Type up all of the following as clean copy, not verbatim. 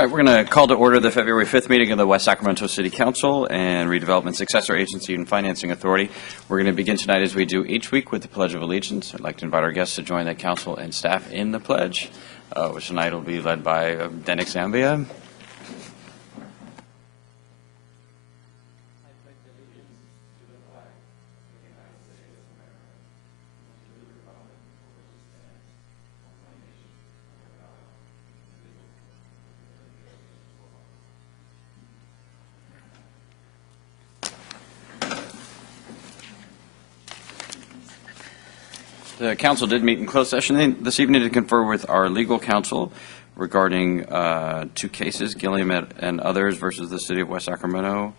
All right, we're going to call to order the February 5th meeting of the West Sacramento City Council and Redevelopment Successor Agency and Financing Authority. We're going to begin tonight, as we do each week, with the Pledge of Allegiance. I'd like to invite our guests to join the council and staff in the pledge, which tonight will be led by Denik Zambia. The council did meet in closed session this evening to confer with our legal counsel regarding two cases, Gilliam and others versus the City of West Sacramento,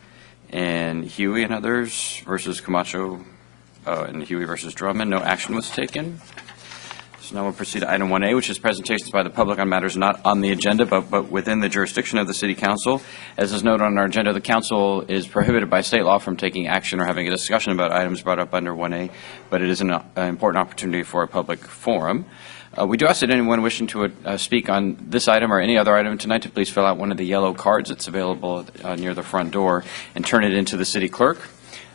and Huey and others versus Camacho and Huey versus Drummond. No action was taken. So now we'll proceed to item 1A, which is presentations by the public on matters not on the agenda, but within the jurisdiction of the City Council. As is noted on our agenda, the Council is prohibited by state law from taking action or having a discussion about items brought up under 1A, but it is an important opportunity for a public forum. We do ask that anyone wishing to speak on this item or any other item tonight to please fill out one of the yellow cards that's available near the front door and turn it into the City Clerk.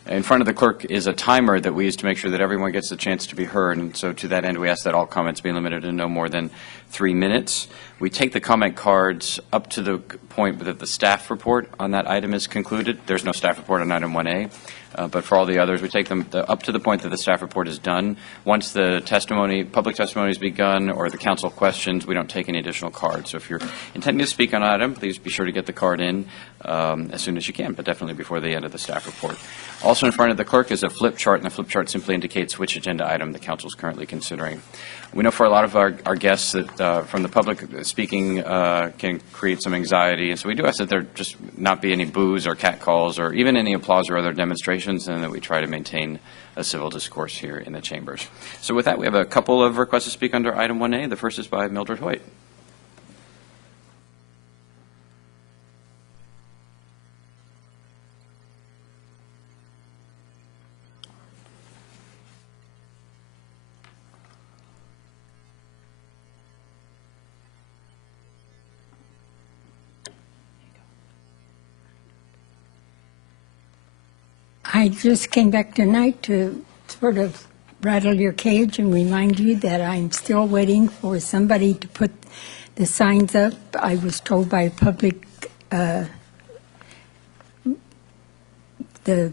In front of the clerk is a timer that we use to make sure that everyone gets the chance to be heard, and so to that end we ask that all comments be limited to no more than 3 minutes. We take the comment cards up to the point that the staff report on that item is concluded. There's no staff report on item 1A, but for all the others we take them up to the point that the staff report is done. Once the public testimony has begun or the council questions, we don't take any additional cards. So if you're intending to speak on an item, please be sure to get the card in as soon as you can, but definitely before the end of the staff report. Also in front of the clerk is a flip chart, and the flip chart simply indicates which agenda item the council is currently considering. We know for a lot of our guests that from the public, speaking can create some anxiety, and so we do ask that there just not be any boos or catcalls or even any applause or other demonstrations, and that we try to maintain a civil discourse here in the chambers. So with that, we have a couple of requests to speak under item 1A. The first is by Mildred Hoyt. I just came back tonight to sort of rattle your cage and remind you that I'm still waiting for somebody to put the signs up. I was told by public, the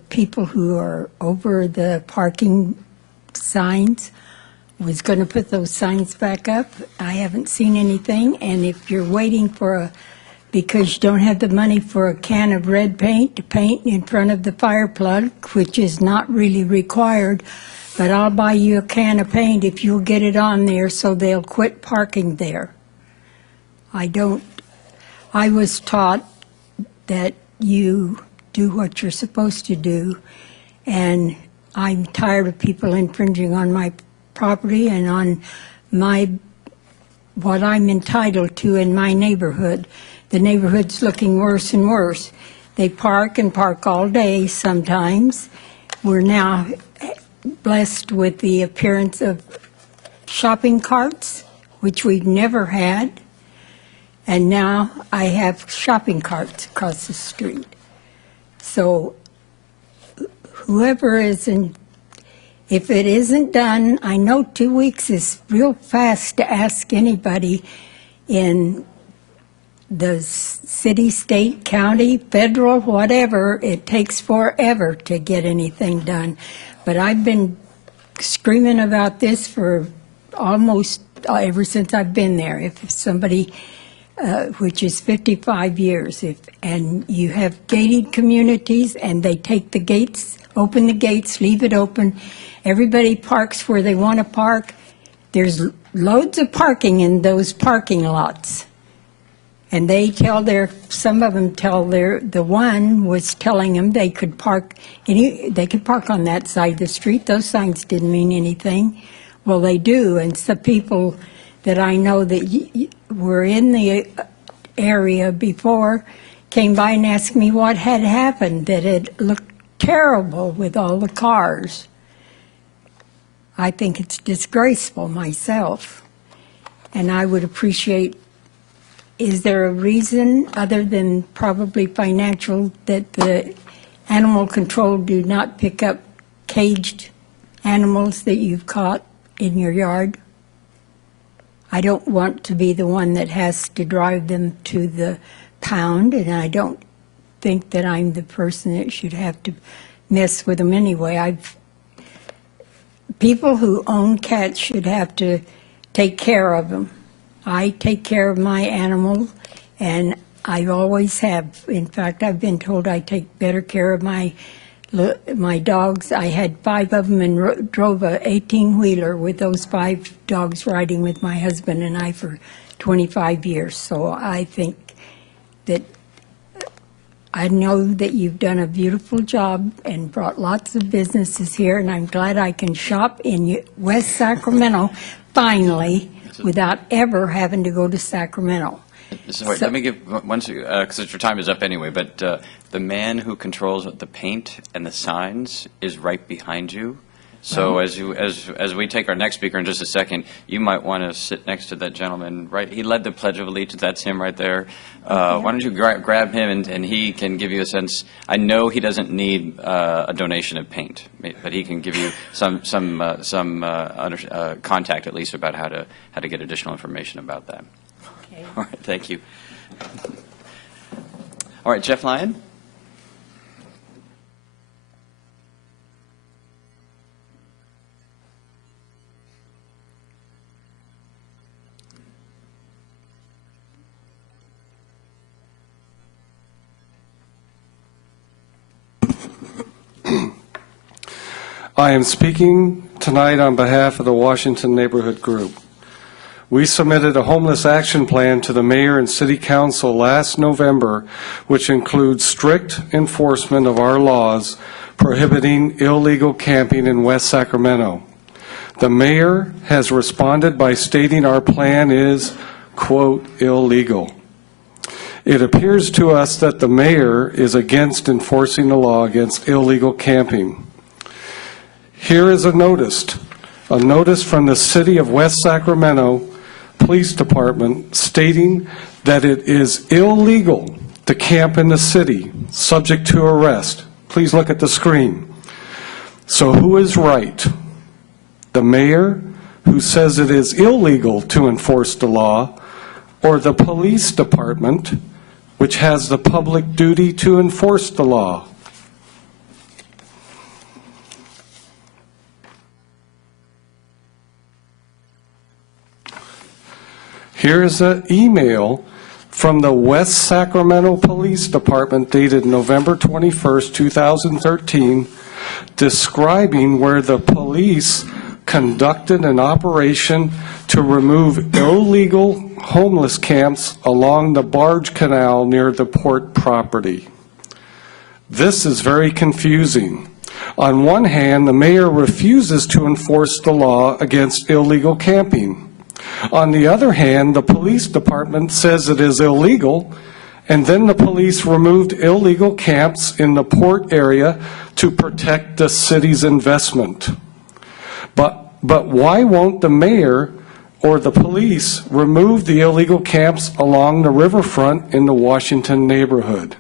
people who are over the parking signs was going to put those signs back up. I haven't seen anything, and if you're waiting for because you don't have the money for a can of red paint to paint in front of the fire plug, which is not really required, but I'll buy you a can of paint if you'll get it on there so they'll quit parking there. I was taught that you do what you're supposed to do, and I'm tired of people infringing on my property and on what I'm entitled to in my neighborhood. The neighborhood's looking worse and worse. They park and park all day sometimes. We're now blessed with the appearance of shopping carts, which we've never had. And now I have shopping carts across the street. So whoever is in, if it isn't done, I know 2 weeks is real fast to ask anybody in the city, state, county, federal, whatever. It takes forever to get anything done. But I've been screaming about this for almost ever since I've been there. If somebody, which is 55 years, and you have gated communities and they take the gates, open the gates, leave it open, everybody parks where they want to park. There's loads of parking in those parking lots. And they tell some of them tell the one was telling them they could park on that side of the street. Those signs didn't mean anything. Well, they do, and some people that I know that were in the area before came by and asked me what had happened, that it looked terrible with all the cars. I think it's disgraceful myself, and I would appreciate is there a reason, other than probably financial, that the animal control do not pick up caged animals that you've caught in your yard? I don't want to be the one that has to drive them to the pound, and I don't think that I'm the person that should have to mess with them anyway. People who own cats should have to take care of them. I take care of my animals, and I always have. In fact, I've been told I take better care of my dogs. I had 5 of them and drove a 18-wheeler with those 5 dogs, riding with my husband and I for 25 years. So I think that I know that you've done a beautiful job and brought lots of businesses here, and I'm glad I can shop in West Sacramento finally without ever having to go to Sacramento. So, let me give one, because your time is up anyway, but the man who controls the paint and the signs is right behind you. So as we take our next speaker in just a second, you might want to sit next to that gentleman, right? He led the Pledge of Allegiance. That's him right there. Why don't you grab him, and he can give you a sense. I know he doesn't need a donation of paint, but he can give you some contact at least about how to get additional information about that. Okay. All right, thank you. All right, Jeff Lyon. I am speaking tonight on behalf of the Washington Neighborhood Group. We submitted a homeless action plan to the mayor and city council last November, which includes strict enforcement of our laws prohibiting illegal camping in West Sacramento. The mayor has responded by stating our plan is, quote, illegal. It appears to us that the mayor is against enforcing the law against illegal camping. Here is a notice from the City of West Sacramento Police Department stating that it is illegal to camp in the city, subject to arrest. Please look at the screen. So who is right? The mayor, who says it is illegal to enforce the law, or the police department, which has the public duty to enforce the law? Here is an email from the West Sacramento Police Department dated November 21st, 2013, describing where the police conducted an operation to remove illegal homeless camps along the barge canal near the port property. This is very confusing. On one hand, the mayor refuses to enforce the law against illegal camping. On the other hand, the police department says it is illegal, and then the police removed illegal camps in the port area to protect the city's investment. But why won't the mayor or the police remove the illegal camps along the riverfront in the Washington neighborhood?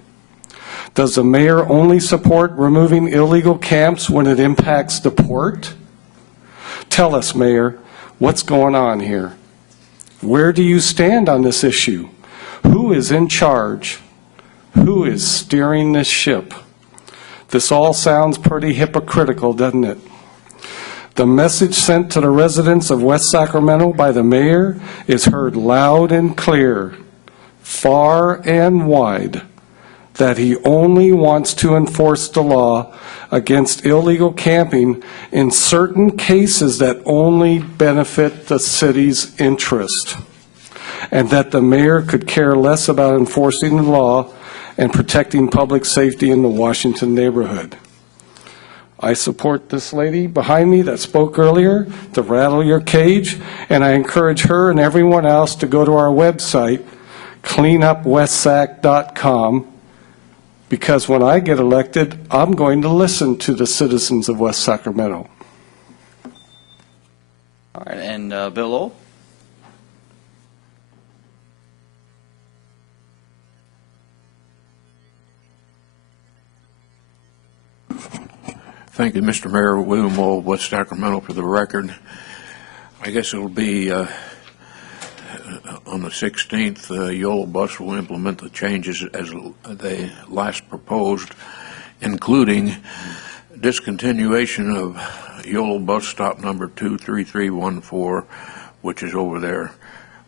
Does the mayor only support removing illegal camps when it impacts the port? Tell us, Mayor, what's going on here? Where do you stand on this issue? Who is in charge? Who is steering this ship? This all sounds pretty hypocritical, doesn't it? The message sent to the residents of West Sacramento by the mayor is heard loud and clear, far and wide, that he only wants to enforce the law against illegal camping in certain cases that only benefit the city's interest, and that the mayor could care less about enforcing the law and protecting public safety in the Washington neighborhood. I support this lady behind me that spoke earlier to rattle your cage, and I encourage her and everyone else to go to our website, cleanupwestsac.com, because when I get elected, I'm going to listen to the citizens of West Sacramento. All right, and Bill Lowell? Thank you, Mr. Mayor. William Wall, West Sacramento, for the record. I guess it'll be on the 16th, Yolo Bus will implement the changes as they last proposed, including discontinuation of Yolo Bus Stop number 23314, which is over there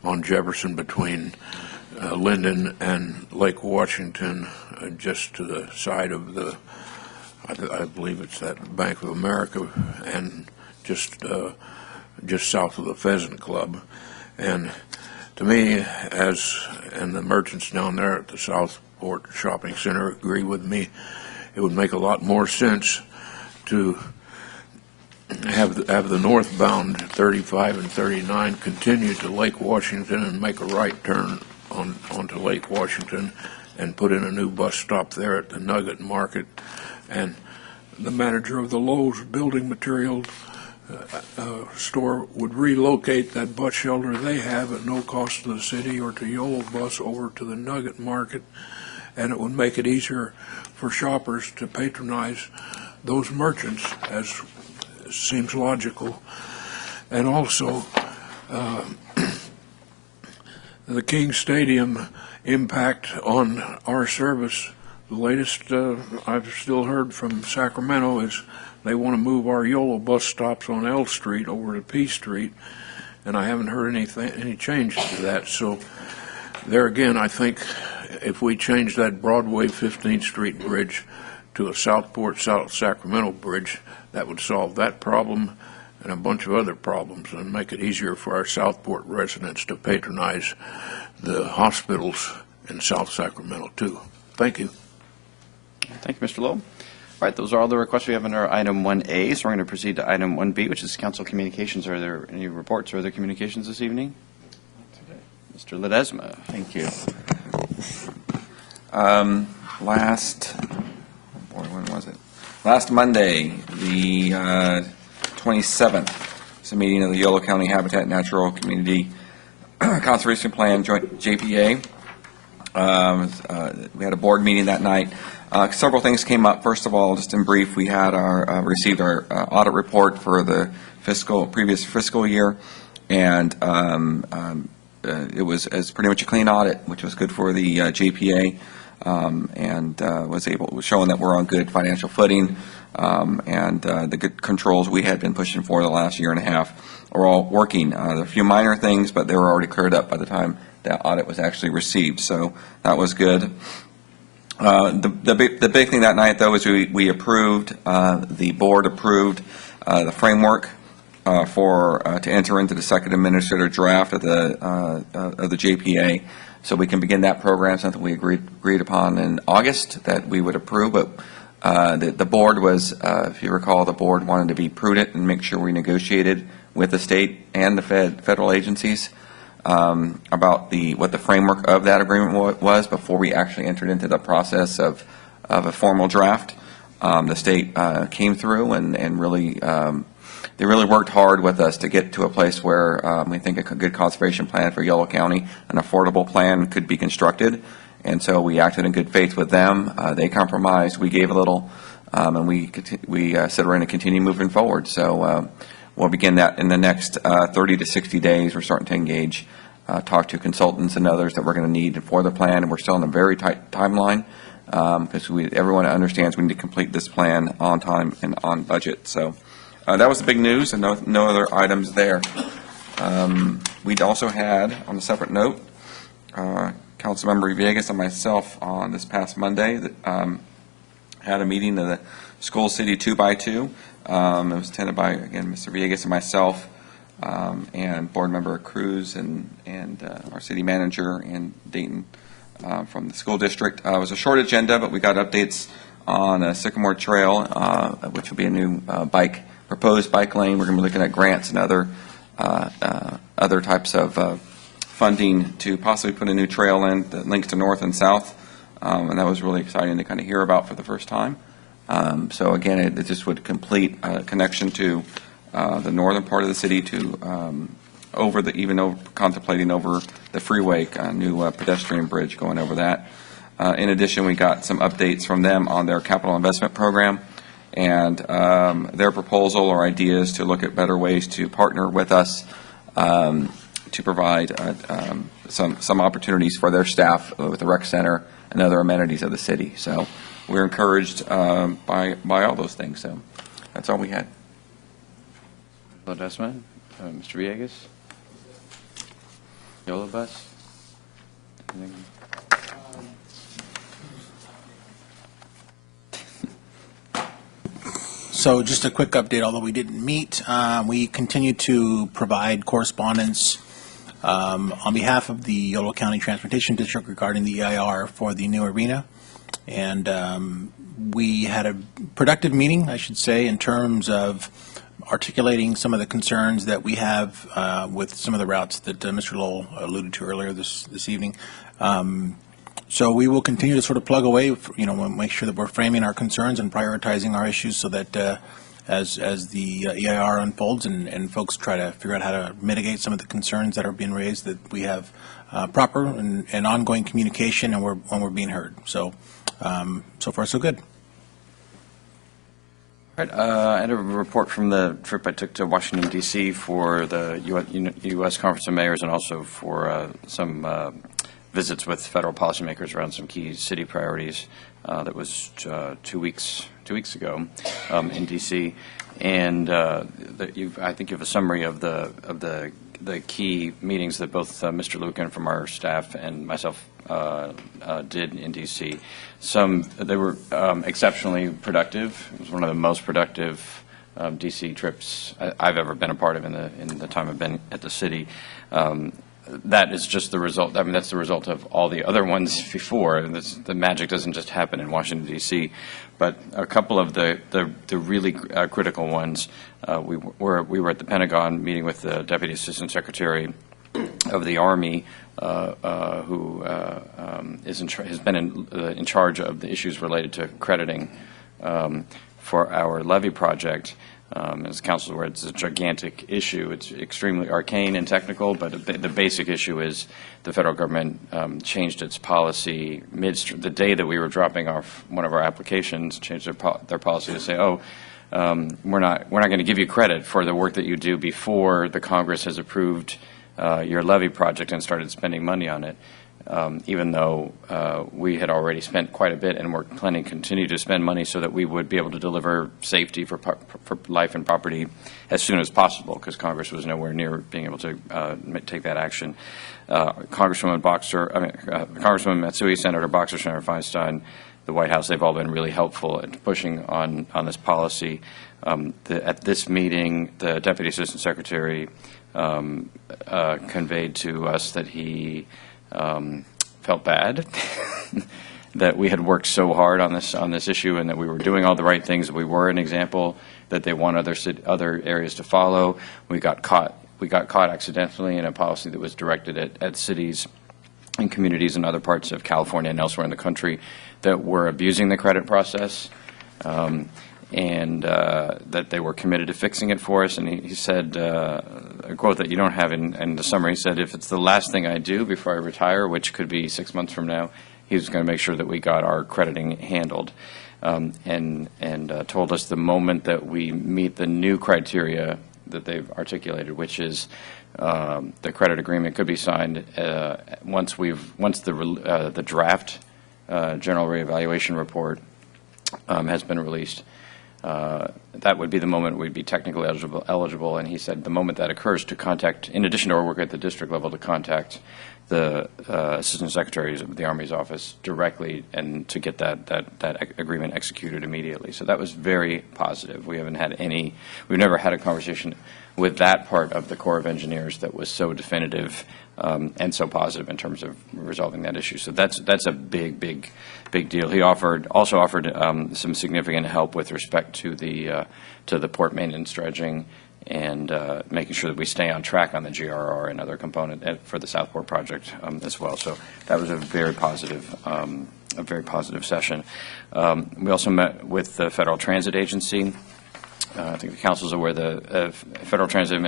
on Jefferson between Linden and Lake Washington, just to the side of the, I believe it's that Bank of America, and just south of the Pheasant Club. And to me, and the merchants down there at the Southport Shopping Center agree with me, it would make a lot more sense to have the northbound 35 and 39 continue to Lake Washington and make a right turn onto Lake Washington and put in a new bus stop there at the Nugget Market. And the manager of the Lowe's building materials store would relocate that bus shelter they have at no cost to the city or to Yolo Bus over to the Nugget Market, and it would make it easier for shoppers to patronize those merchants, as seems logical. And also the King Stadium impact on our service. The latest I've still heard from Sacramento is they want to move our Yolo bus stops on L Street over to P Street, and I haven't heard any changes to that. So there again, I think if we change that Broadway 15th Street bridge to a Southport South Sacramento bridge, that would solve that problem and a bunch of other problems and make it easier for our Southport residents to patronize the hospitals in South Sacramento too. Thank you. Thank you, Mr. Lowe. All right, those are all the requests we have under item 1A, so we're going to proceed to item 1B, which is council communications. Are there any reports or other communications this evening? Mr. Ledesma. Thank you. When was it? Last Monday, the 27th, it's a meeting of the Yolo County Habitat Natural Community Conservation Plan Joint JPA. We had a board meeting that night. Several things came up. First of all, just in brief, we had received our audit report for the previous fiscal year, and it was pretty much a clean audit, which was good for the JPA, and was showing that we're on good financial footing, and the good controls we had been pushing for the last year and a half are all working. There are a few minor things, but they were already cleared up by the time that audit was actually received, so that was good. The big thing that night, though, is we approved, the board approved the framework to enter into the second administrator draft of the JPA, so we can begin that program. Something we agreed upon in August that we would approve. But the board was, if you recall, the board wanted to be prudent and make sure we negotiated with the state and the federal agencies about what the framework of that agreement was before we actually entered into the process of a formal draft. The state came through and really they really worked hard with us to get to a place where we think a good conservation plan for Yolo County, an affordable plan, could be constructed. And so we acted in good faith with them. They compromised. We gave a little, and we said we're going to continue moving forward. So we'll begin that in the next 30 to 60 days. We're starting to engage, talk to consultants and others that we're going to need for the plan. And we're still in a very tight timeline because everyone understands we need to complete this plan on time and on budget. So that was the big news, and no other items there. We'd also had, on a separate note, Councilmember Villegas and myself on this past Monday had a meeting of the School City 2x2. It was attended by, again, Mr. Villegas and myself, and Board Member Cruz and our city manager in Dayton from the school district. It was a short agenda, but we got updates on Sycamore Trail, which will be a new proposed bike lane. We're going to be looking at grants and other types of funding to possibly put a new trail in that links to north and south, and that was really exciting to kind of hear about for the first time. So again, it just would complete a connection to the northern part of the city to contemplating over the freeway, a new pedestrian bridge going over that. In addition, we got some updates from them on their capital investment program, and their proposal or ideas to look at better ways to partner with us to provide some opportunities for their staff with the rec center and other amenities of the city. So we're encouraged by all those things. So that's all we had. Ledesma, Mr. Villegas, Yola Bus. Anything? So just a quick update, although we didn't meet, we continue to provide correspondence on behalf of the Yolo County Transportation District regarding the EIR for the new arena. And we had a productive meeting, I should say, in terms of articulating some of the concerns that we have with some of the routes that Mr. Lowell alluded to earlier this evening. So we will continue to sort of plug away, we'll make sure that we're framing our concerns and prioritizing our issues so that as the EIR unfolds and folks try to figure out how to mitigate some of the concerns that are being raised, that we have proper and ongoing communication and we're being heard. So, so far so good. All right, I had a report from the trip I took to Washington, D.C. for the U.S. Conference of Mayors and also for some visits with federal policymakers around some key city priorities. That was 2 weeks ago in D.C. And I think you have a summary of the key meetings that both Mr. Lucan from our staff and myself did in D.C. They were exceptionally productive. It was one of the most productive D.C. trips I've ever been a part of in the time I've been at the city. That is just the result. I mean, that's the result of all the other ones before. The magic doesn't just happen in Washington, D.C. But a couple of the really critical ones, we were at the Pentagon meeting with the Deputy Assistant Secretary of the Army, who has been in charge of the issues related to crediting for our levee project. As council aware, it's a gigantic issue. It's extremely arcane and technical, but the basic issue is the federal government changed its policy the day that we were dropping off one of our applications, changed their policy to say, we're not going to give you credit for the work that you do before the Congress has approved your levee project and started spending money on it. Even though we had already spent quite a bit and we're planning to continue to spend money so that we would be able to deliver safety for life and property as soon as possible, because Congress was nowhere near being able to take that action. Congresswoman Matsui, Senator Boxer, Senator Feinstein, the White House, they've all been really helpful in pushing on this policy. At this meeting, the Deputy Assistant Secretary conveyed to us that he felt bad that we had worked so hard on this issue and that we were doing all the right things. We were an example that they want other areas to follow. We got caught accidentally in a policy that was directed at cities and communities in other parts of California and elsewhere in the country that were abusing the credit process. And that they were committed to fixing it for us. And he said, a quote that you don't have in the summary, he said, if it's the last thing I do before I retire, which could be 6 months from now, he was going to make sure that we got our crediting handled. And told us the moment that we meet the new criteria that they've articulated, which is the credit agreement could be signed once the draft general reevaluation report has been released. That would be the moment we'd be technically eligible, and he said the moment that occurs to contact, in addition to our work at the district level, to contact the assistant secretaries of the Army's office directly and to get that agreement executed immediately. So that was very positive. We've never had a conversation with that part of the Corps of Engineers that was so definitive and so positive in terms of resolving that issue. So that's a big deal. He also offered some significant help with respect to the port maintenance dredging and making sure that we stay on track on the GRR and other component for the Southport project as well. So that was a very positive session. We also met with the Federal Transit Agency. I think the council is aware the Federal Transit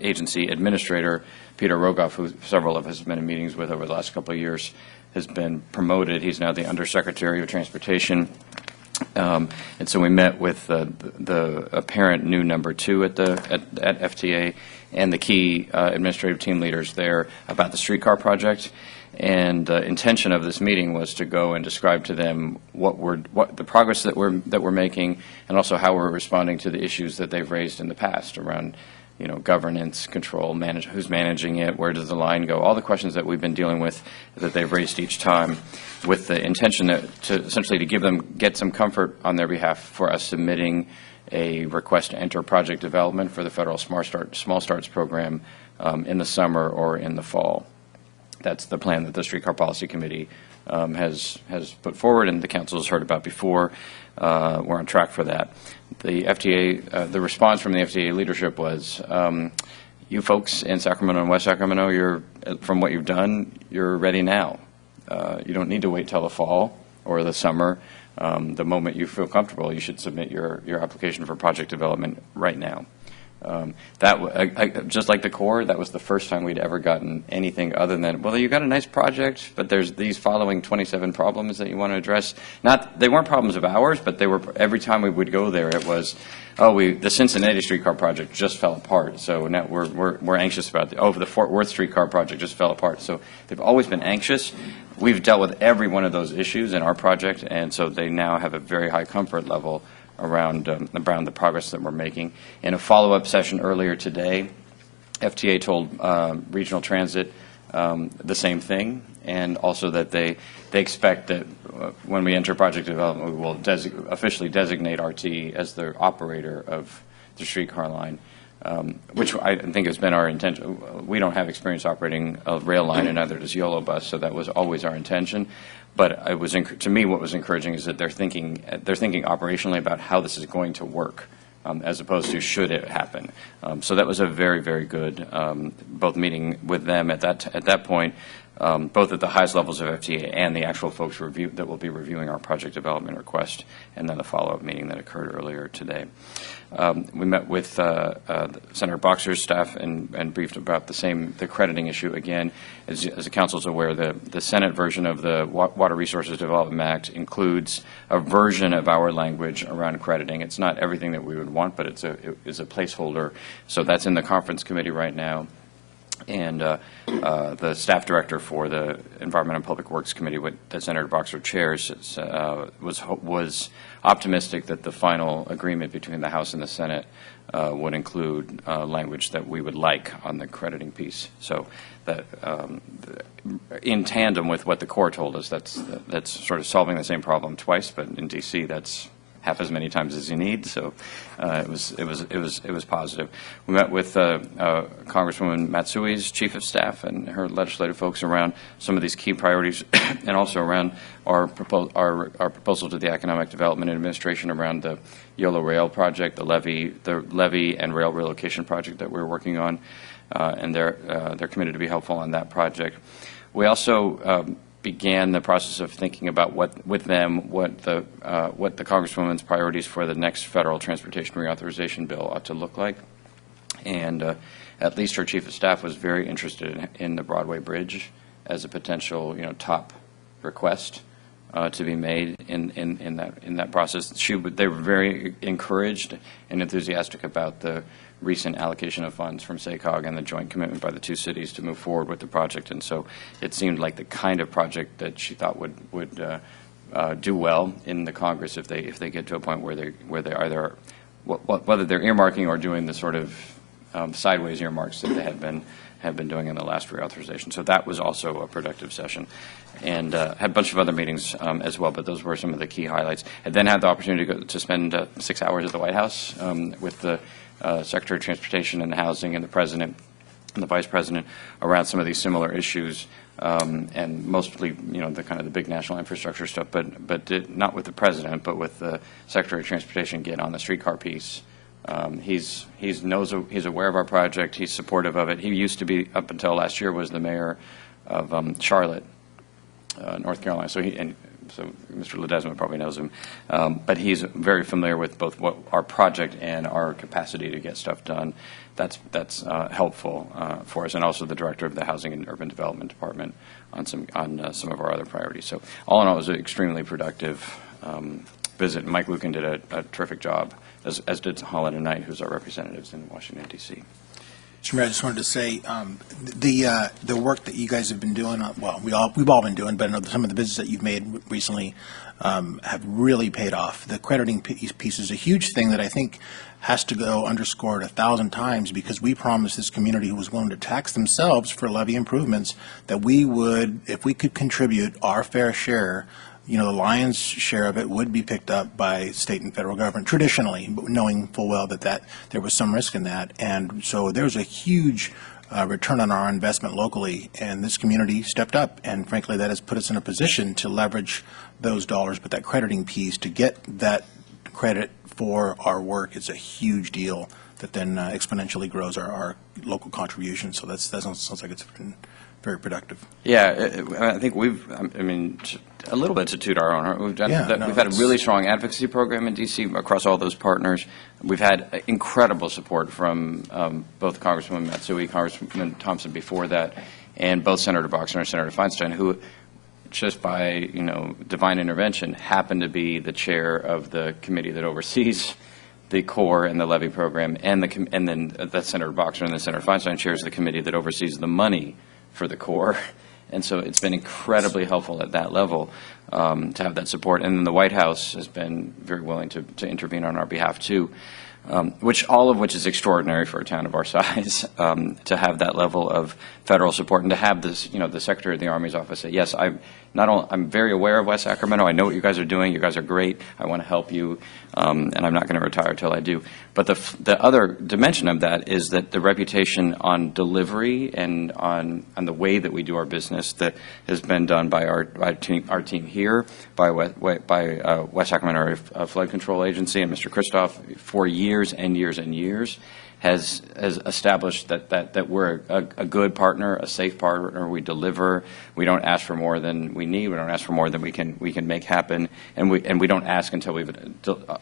Agency Administrator, Peter Rogoff, who several of us have been in meetings with over the last couple of years, has been promoted. He's now the Undersecretary of Transportation. And so we met with the apparent new number 2 at FTA and the key administrative team leaders there about the streetcar project. And the intention of this meeting was to go and describe to them what the progress that we're making, and also how we're responding to the issues that they've raised in the past around, governance, control, who's managing it, where does the line go, all the questions that we've been dealing with that they've raised each time, with the intention to essentially to get some comfort on their behalf for us submitting a request to enter project development for the federal Small Starts program in the summer or in the fall. That's the plan that the Streetcar Policy Committee has put forward, and the council has heard about before. We're on track for that. The FTA, the response from the FTA leadership was, you folks in Sacramento and West Sacramento, from what you've done, you're ready now. You don't need to wait till the fall or the summer. The moment you feel comfortable, you should submit your application for project development right now. Just like the Corps, that was the first time we'd ever gotten anything other than, well, you got a nice project, but there's these following 27 problems that you want to address. They weren't problems of ours, but they were, every time we would go there, it was, the Cincinnati streetcar project just fell apart, so now we're anxious about the Fort Worth streetcar project just fell apart. So they've always been anxious. We've dealt with every one of those issues in our project, and so they now have a very high comfort level around the progress that we're making. In a follow-up session earlier today, FTA told Regional Transit the same thing, and also that they expect that when we enter project development, we will officially designate RT as the operator of the streetcar line, which I think has been our intention. We don't have experience operating a rail line, and neither does YOLO Bus, so that was always our intention. But to me, what was encouraging is that they're thinking operationally about how this is going to work, as opposed to should it happen. So that was a very, very good both meeting with them at that point, both at the highest levels of FTA and the actual folks that will be reviewing our project development request, and then the follow-up meeting that occurred earlier today. We met with Senator Boxer's staff and briefed about the crediting issue again. As the council is aware, the Senate version of the Water Resources Development Act includes a version of our language around crediting. It's not everything that we would want, but it is a placeholder. So that's in the conference committee right now. And the staff director for the Environment and Public Works Committee, that Senator Boxer chairs, was optimistic that the final agreement between the House and the Senate would include language that we would like on the crediting piece. So that, in tandem with what the Corps told us, that's sort of solving the same problem twice, but in D.C. that's half as many times as you need, so it was positive. We met with Congresswoman Matsui's chief of staff and her legislative folks around some of these key priorities, and also around our proposal to the Economic Development Administration around the YOLO Rail project, the levee and rail relocation project that we're working on, and they're committed to be helpful on that project. We also began the process of thinking about what the Congresswoman's priorities for the next federal transportation reauthorization bill ought to look like. And at least her chief of staff was very interested in the Broadway Bridge as a potential, top request to be made in that process. They were very encouraged and enthusiastic about the recent allocation of funds from SACOG and the joint commitment by the two cities to move forward with the project. And so it seemed like the kind of project that she thought would do well in the Congress if they get to a point where they either, whether they're earmarking or doing the sort of sideways earmarks that they have been doing in the last reauthorization. So that was also a productive session, and had a bunch of other meetings as well, but those were some of the key highlights. I then had the opportunity to spend 6 hours at the White House with the Secretary of Transportation and Housing and the President and the Vice President around some of these similar issues, and mostly, the big national infrastructure stuff, but not with the President, but with the Secretary of Transportation again on the streetcar piece. He's aware of our project. He's supportive of it. He used to be, up until last year, was the mayor of Charlotte, North Carolina. So Mr. Ledesma probably knows him, but he's very familiar with both what our project and our capacity to get stuff done. That's helpful for us, and also the director of the Housing and Urban Development Department on some of our other priorities. So all in all, it was an extremely productive visit. Mike Lucan did a terrific job, as did Holland and Knight, who's our representatives in Washington, D.C. Mr. Mayor, I just wanted to say, the work that you guys have been doing, we've all been doing, but I know some of the visits that you've made recently have really paid off. The crediting piece is a huge thing that I think has to go underscored 1,000 times, because we promised this community who was willing to tax themselves for levy improvements that we would, if we could contribute our fair share, the lion's share of it would be picked up by state and federal government traditionally, but knowing full well that there was some risk in that. And so there's a huge return on our investment locally, and this community stepped up. And frankly, that has put us in a position to leverage those dollars. But that crediting piece, to get that credit for our work, is a huge deal that then exponentially grows our local contribution. So that sounds like it's been very productive. Yeah, I think a little bit to toot our own horn. We've had a really strong advocacy program in D.C. across all those partners. We've had incredible support from both Congresswoman Matsui, Congressman Thompson before that, and both Senator Boxer and Senator Feinstein, who just by divine intervention happened to be the chair of the committee that oversees the core and the levy program, and then that Senator Boxer and then Senator Feinstein chairs the committee that oversees the money for the core. And so it's been incredibly helpful at that level to have that support. And then the White House has been very willing to intervene on our behalf too, all of which is extraordinary for a town of our size, to have that level of federal support, and to have this, the Secretary of the Army's office say, yes, I'm very aware of West Sacramento. I know what you guys are doing. You guys are great. I want to help you, and I'm not going to retire till I do. But the other dimension of that is that the reputation on delivery and on the way that we do our business that has been done by our team here, by West Sacramento Flood Control Agency and Mr. Kristoff for years and years and years, has established that we're a good partner, a safe partner. We deliver. We don't ask for more than we need. We don't ask for more than we can make happen, and we don't ask until we've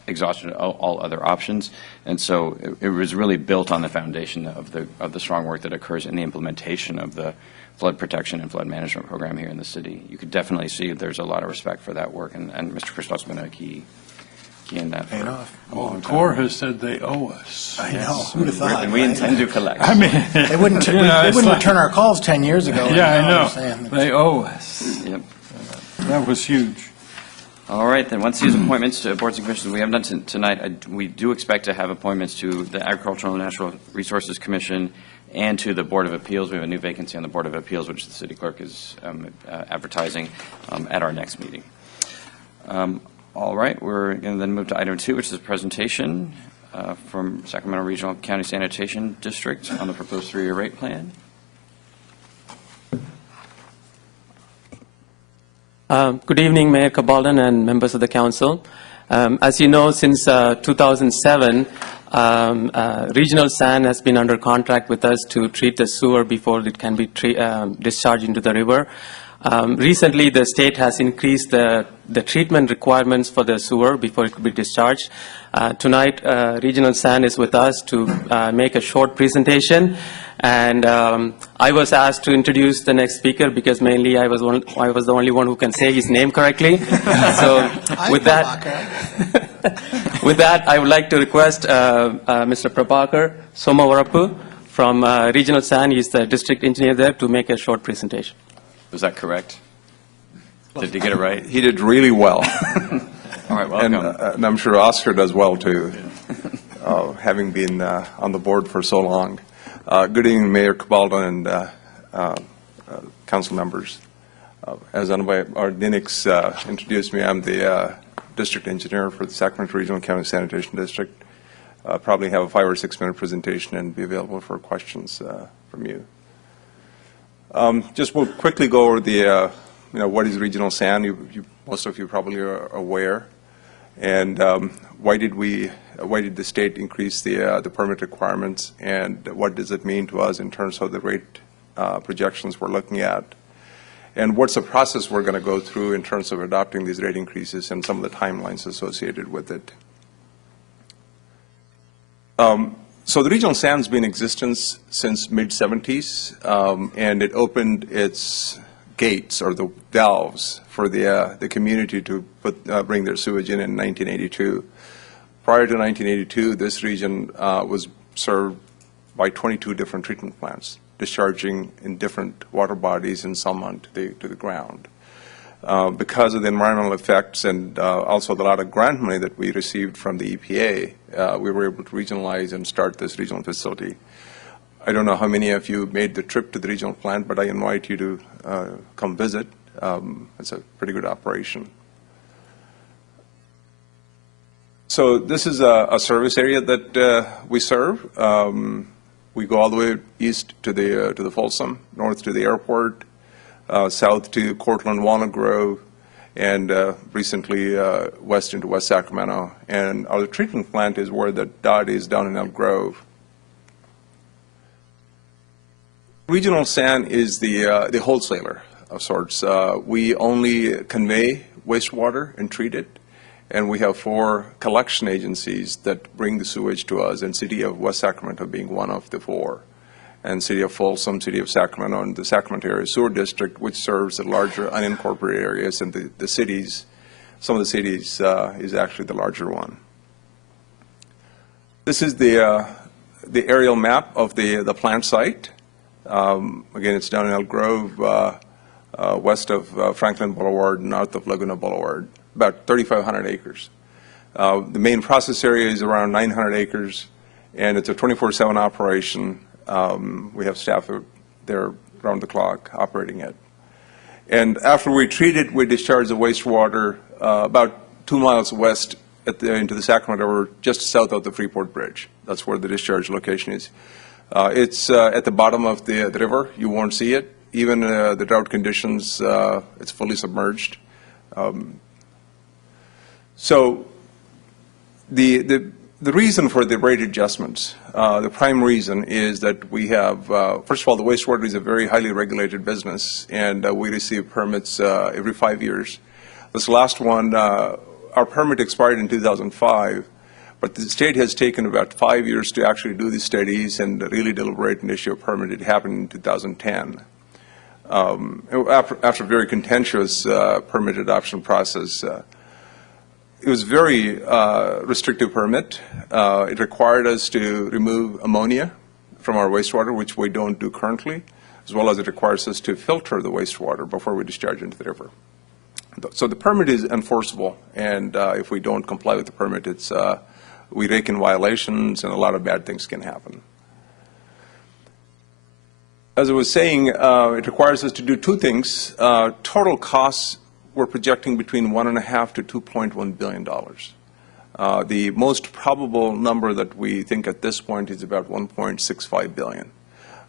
exhausted all other options. And so it was really built on the foundation of the strong work that occurs in the implementation of the flood protection and flood management program here in the city. You could definitely see there's a lot of respect for that work, and Mr. Kristoff's been a key in that. Paying off. Well, the Corps has said they owe us. I know. Who'd have thought? And we intend to collect. I mean, They wouldn't return our calls 10 years ago. yeah, I know. Saying. They owe us. Yep. That was huge. All right, then, once these appointments to boards and commissions we have done tonight, we do expect to have appointments to the Agricultural and Natural Resources Commission and to the Board of Appeals. We have a new vacancy on the Board of Appeals, which the city clerk is advertising at our next meeting. All right, we're going to then move to item 2, which is a presentation from Sacramento Regional County Sanitation District on the proposed 3-year rate plan. Good evening, Mayor Cabaldan and members of the council. As you know, since 2007, Regional San has been under contract with us to treat the sewer before it can be discharged into the river. Recently, the state has increased the treatment requirements for the sewer before it could be discharged. Tonight, Regional San is with us to make a short presentation. And I was asked to introduce the next speaker because mainly I was the only one who can say his name correctly. So with that, I would like to request Mr. Prabhakar Somavarapu from Regional San. He's the district engineer there, to make a short presentation. Was that correct? Did you get it right? He did really well. All right, welcome. And I'm sure Oscar does well, too, having been on the board for so long. Good evening, Mayor Cabaldan and council members. As Dinix introduced me, I'm the district engineer for the Sacramento Regional County Sanitation District. Probably have a 5 or 6 minute presentation and be available for questions from you. Just we'll quickly go over the, what is Regional San? Most of you probably are aware. And why did the state increase the permit requirements, and what does it mean to us in terms of the rate projections we're looking at? And what's the process we're going to go through in terms of adopting these rate increases and some of the timelines associated with it? So the Regional San's been in existence since mid-70s, and it opened its gates or the valves for the community to bring their sewage in 1982. Prior to 1982, this region was served by 22 different treatment plants, discharging in different water bodies and some onto to the ground. Because of the environmental effects and also the lot of grant money that we received from the EPA, we were able to regionalize and start this regional facility. I don't know how many of you made the trip to the regional plant, but I invite you to come visit. It's a pretty good operation. So this is a service area that we serve. We go all the way east to the Folsom, north to the airport, south to Cortland, Walnut Grove, and recently west into West Sacramento. And our treatment plant is where the dot is, down in Elk Grove. Regional sand is the wholesaler of sorts. We only convey wastewater and treat it, and we have 4 collection agencies that bring the sewage to us, and City of West Sacramento being one of the 4. And City of Folsom, City of Sacramento, and the Sacramento Area Sewer District, which serves the larger unincorporated areas, and the cities, some of the cities is actually the larger one. This is the aerial map of the plant site. Again, it's down in Elk Grove, west of Franklin Boulevard, north of Laguna Boulevard, about 3,500 acres. The main process area is around 900 acres, and it's a 24/7 operation. We have staff there around the clock operating it. And after we treat it, we discharge the wastewater about 2 miles west into the Sacramento River, just south of the Freeport Bridge. That's where the discharge location is. It's at the bottom of the river. You won't see it. Even the drought conditions, it's fully submerged. So the reason for the rate adjustments, the prime reason is that we have, first of all, the wastewater is a very highly regulated business, and we receive permits every 5 years. This last one, our permit expired in 2005, but the state has taken about 5 years to actually do the studies and really deliberate and issue a permit. It happened in 2010. After a very contentious permit adoption process. It was a very restrictive permit. It required us to remove ammonia from our wastewater, which we don't do currently, as well as it requires us to filter the wastewater before we discharge into the river. So the permit is enforceable, and if we don't comply with the permit, it's we rake in violations, and a lot of bad things can happen. As I was saying, it requires us to do 2 things. Total costs, we're projecting between $1.5 to $2.1 billion. The most probable number that we think at this point is about $1.65 billion.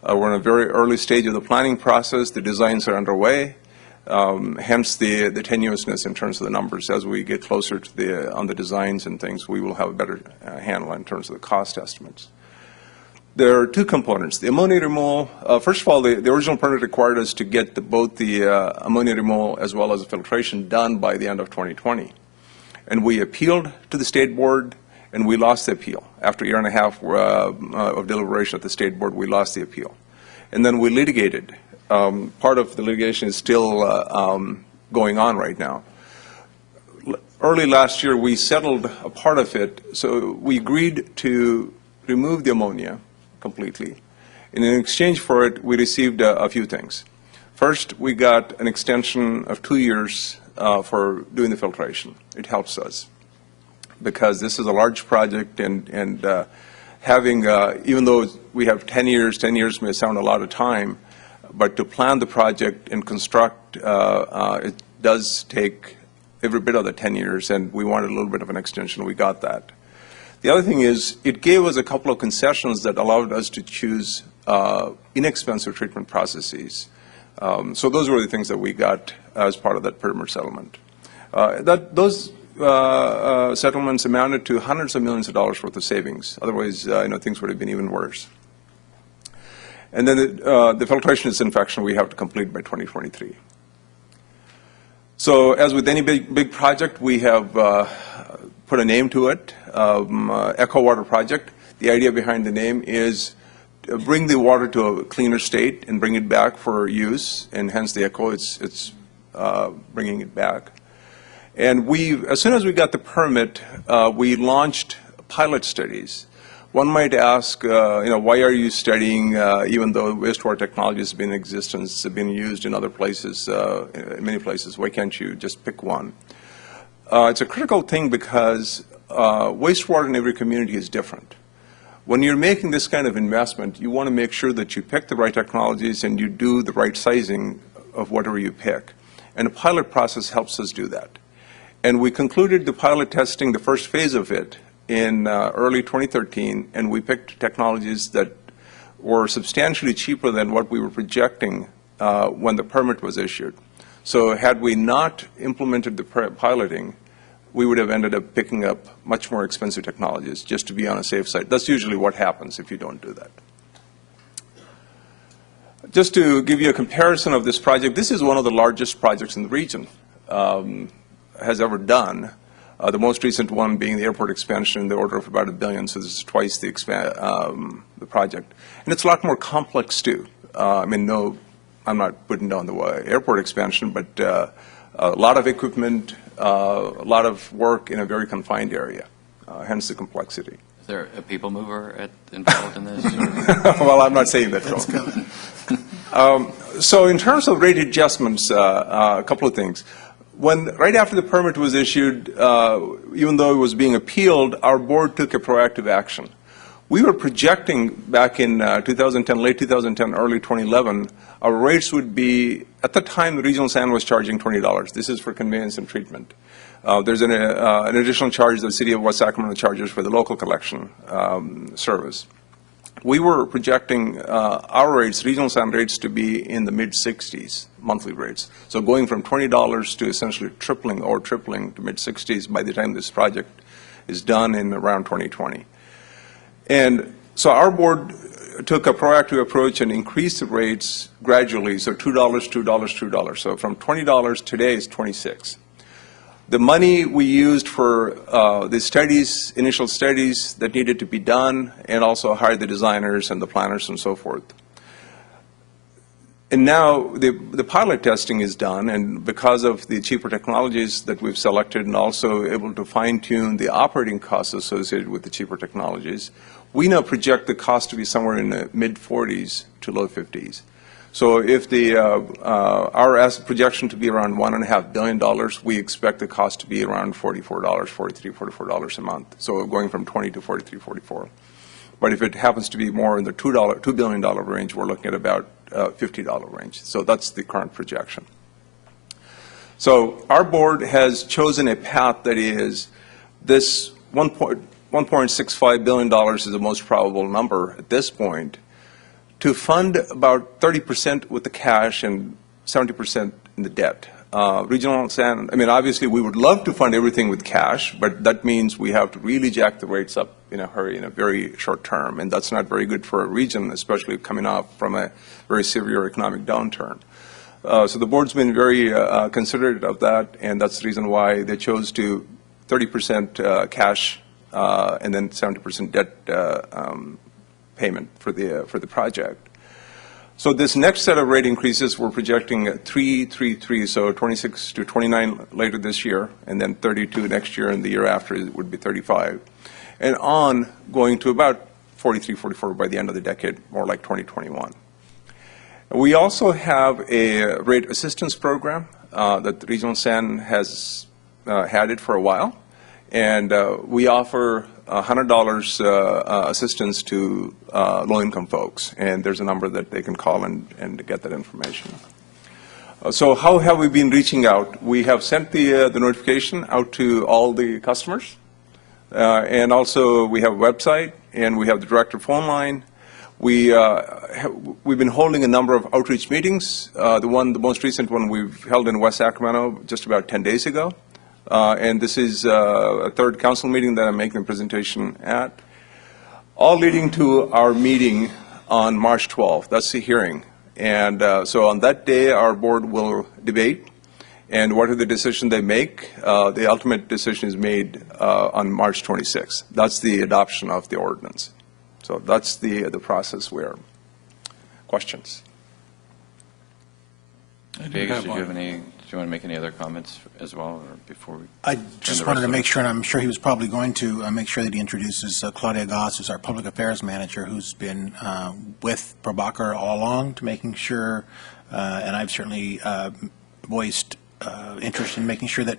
We're in a very early stage of the planning process. The designs are underway, hence the tenuousness in terms of the numbers. As we get closer to on the designs and things, we will have a better handle in terms of the cost estimates. There are 2 components. The ammonia removal, first of all, the original permit required us to get both the ammonia removal as well as the filtration done by the end of 2020. And we appealed to the state board, and we lost the appeal. After a year and a half of deliberation at the state board, we lost the appeal. And then we litigated. Part of the litigation is still going on right now. Early last year, we settled a part of it. So we agreed to remove the ammonia completely. And in exchange for it, we received a few things. First, we got an extension of 2 years for doing the filtration. It helps us because this is a large project, and having, even though we have 10 years may sound a lot of time, but to plan the project and construct, it does take every bit of the 10 years, and we wanted a little bit of an extension. We got that. The other thing is, it gave us a couple of concessions that allowed us to choose inexpensive treatment processes. So those were the things that we got as part of that permit settlement. Those settlements amounted to hundreds of millions of dollars worth of savings. Otherwise, things would have been even worse. And then the filtration disinfection we have to complete by 2023. So as with any big project, we have put a name to it, Echo Water Project. The idea behind the name is bring the water to a cleaner state and bring it back for use, and hence the ECHO, it's bringing it back. And as soon as we got the permit, we launched pilot studies. One might ask, why are you studying, even though wastewater technology has been in existence, have been used in other places, in many places, why can't you just pick one? It's a critical thing because wastewater in every community is different. When you're making this kind of investment, you want to make sure that you pick the right technologies and you do the right sizing of whatever you pick. And the pilot process helps us do that. And we concluded the pilot testing, the first phase of it, in early 2013, and we picked technologies that were substantially cheaper than what we were projecting when the permit was issued. So had we not implemented the piloting, we would have ended up picking up much more expensive technologies just to be on a safe side. That's usually what happens if you don't do that. Just to give you a comparison of this project, this is one of the largest projects in the region has ever done. The most recent one being the airport expansion in the order of about $1 billion, so this is twice the project. And it's a lot more complex too. I'm not putting down the airport expansion, but a lot of equipment, a lot of work in a very confined area, hence the complexity. Is there a people mover involved in this? Well, I'm not saying that. So in terms of rate adjustments, a couple of things. Right after the permit was issued, even though it was being appealed, our board took a proactive action. We were projecting back in 2010, late 2010, early 2011, our rates would be, at the time, the regional SAN was charging $20. This is for conveyance and treatment. There's an additional charge the city of West Sacramento charges for the local collection service. We were projecting our rates, regional SAN rates, to be in the mid-60s, monthly rates. So going from $20 to essentially tripling to mid-60s by the time this project is done in around 2020. And so our board took a proactive approach and increased the rates gradually, so $2, $2, $2. So from $20 today is $26. The money we used for the studies, initial studies that needed to be done, and also hired the designers and the planners and so forth. And now the pilot testing is done, and because of the cheaper technologies that we've selected and also able to fine-tune the operating costs associated with the cheaper technologies, we now project the cost to be somewhere in the mid-40s to low 50s. So if our projection to be around $1.5 billion, we expect the cost to be around $44, $44 a month. So going from 20 to 43, 44. But if it happens to be more in the $2 billion range, we're looking at about $50 range. So that's the current projection. So our board has chosen a path that is this $1.65 billion is the most probable number at this point, to fund about 30% with the cash and 70% in the debt. Regional SAN, obviously we would love to fund everything with cash, but that means we have to really jack the rates up in a hurry in a very short term, and that's not very good for a region, especially coming off from a very severe economic downturn. So the board's been very considerate of that, and that's the reason why they chose to 30% cash and then 70% debt payment for the project. So this next set of rate increases, we're projecting 3, so 26 to 29 later this year, and then 32 next year, and the year after it would be 35. And on going to about 43, 44 by the end of the decade, more like 2021. We also have a rate assistance program that the Regional SAN has had it for a while. And we offer $100 assistance to low-income folks, and there's a number that they can call and get that information. So how have we been reaching out? We have sent the notification out to all the customers, and also we have a website, and we have the director phone line. We've been holding a number of outreach meetings. The most recent one we've held in West Sacramento just about 10 days ago. And this is a third council meeting that I'm making a presentation at, all leading to our meeting on March 12th. That's the hearing. And so on that day, our board will debate, and whatever the decision they make, the ultimate decision is made on March 26th. That's the adoption of the ordinance. So that's the process where. Questions? Vegas, did you want to make any other comments as well, or before we? I turn just the wanted rest to of make it? sure, and I'm sure he was probably going to make sure that he introduces Claudia Goss, who's our Public Affairs Manager, who's been with Prabhakar all along to making sure, and I've certainly voiced interest in making sure that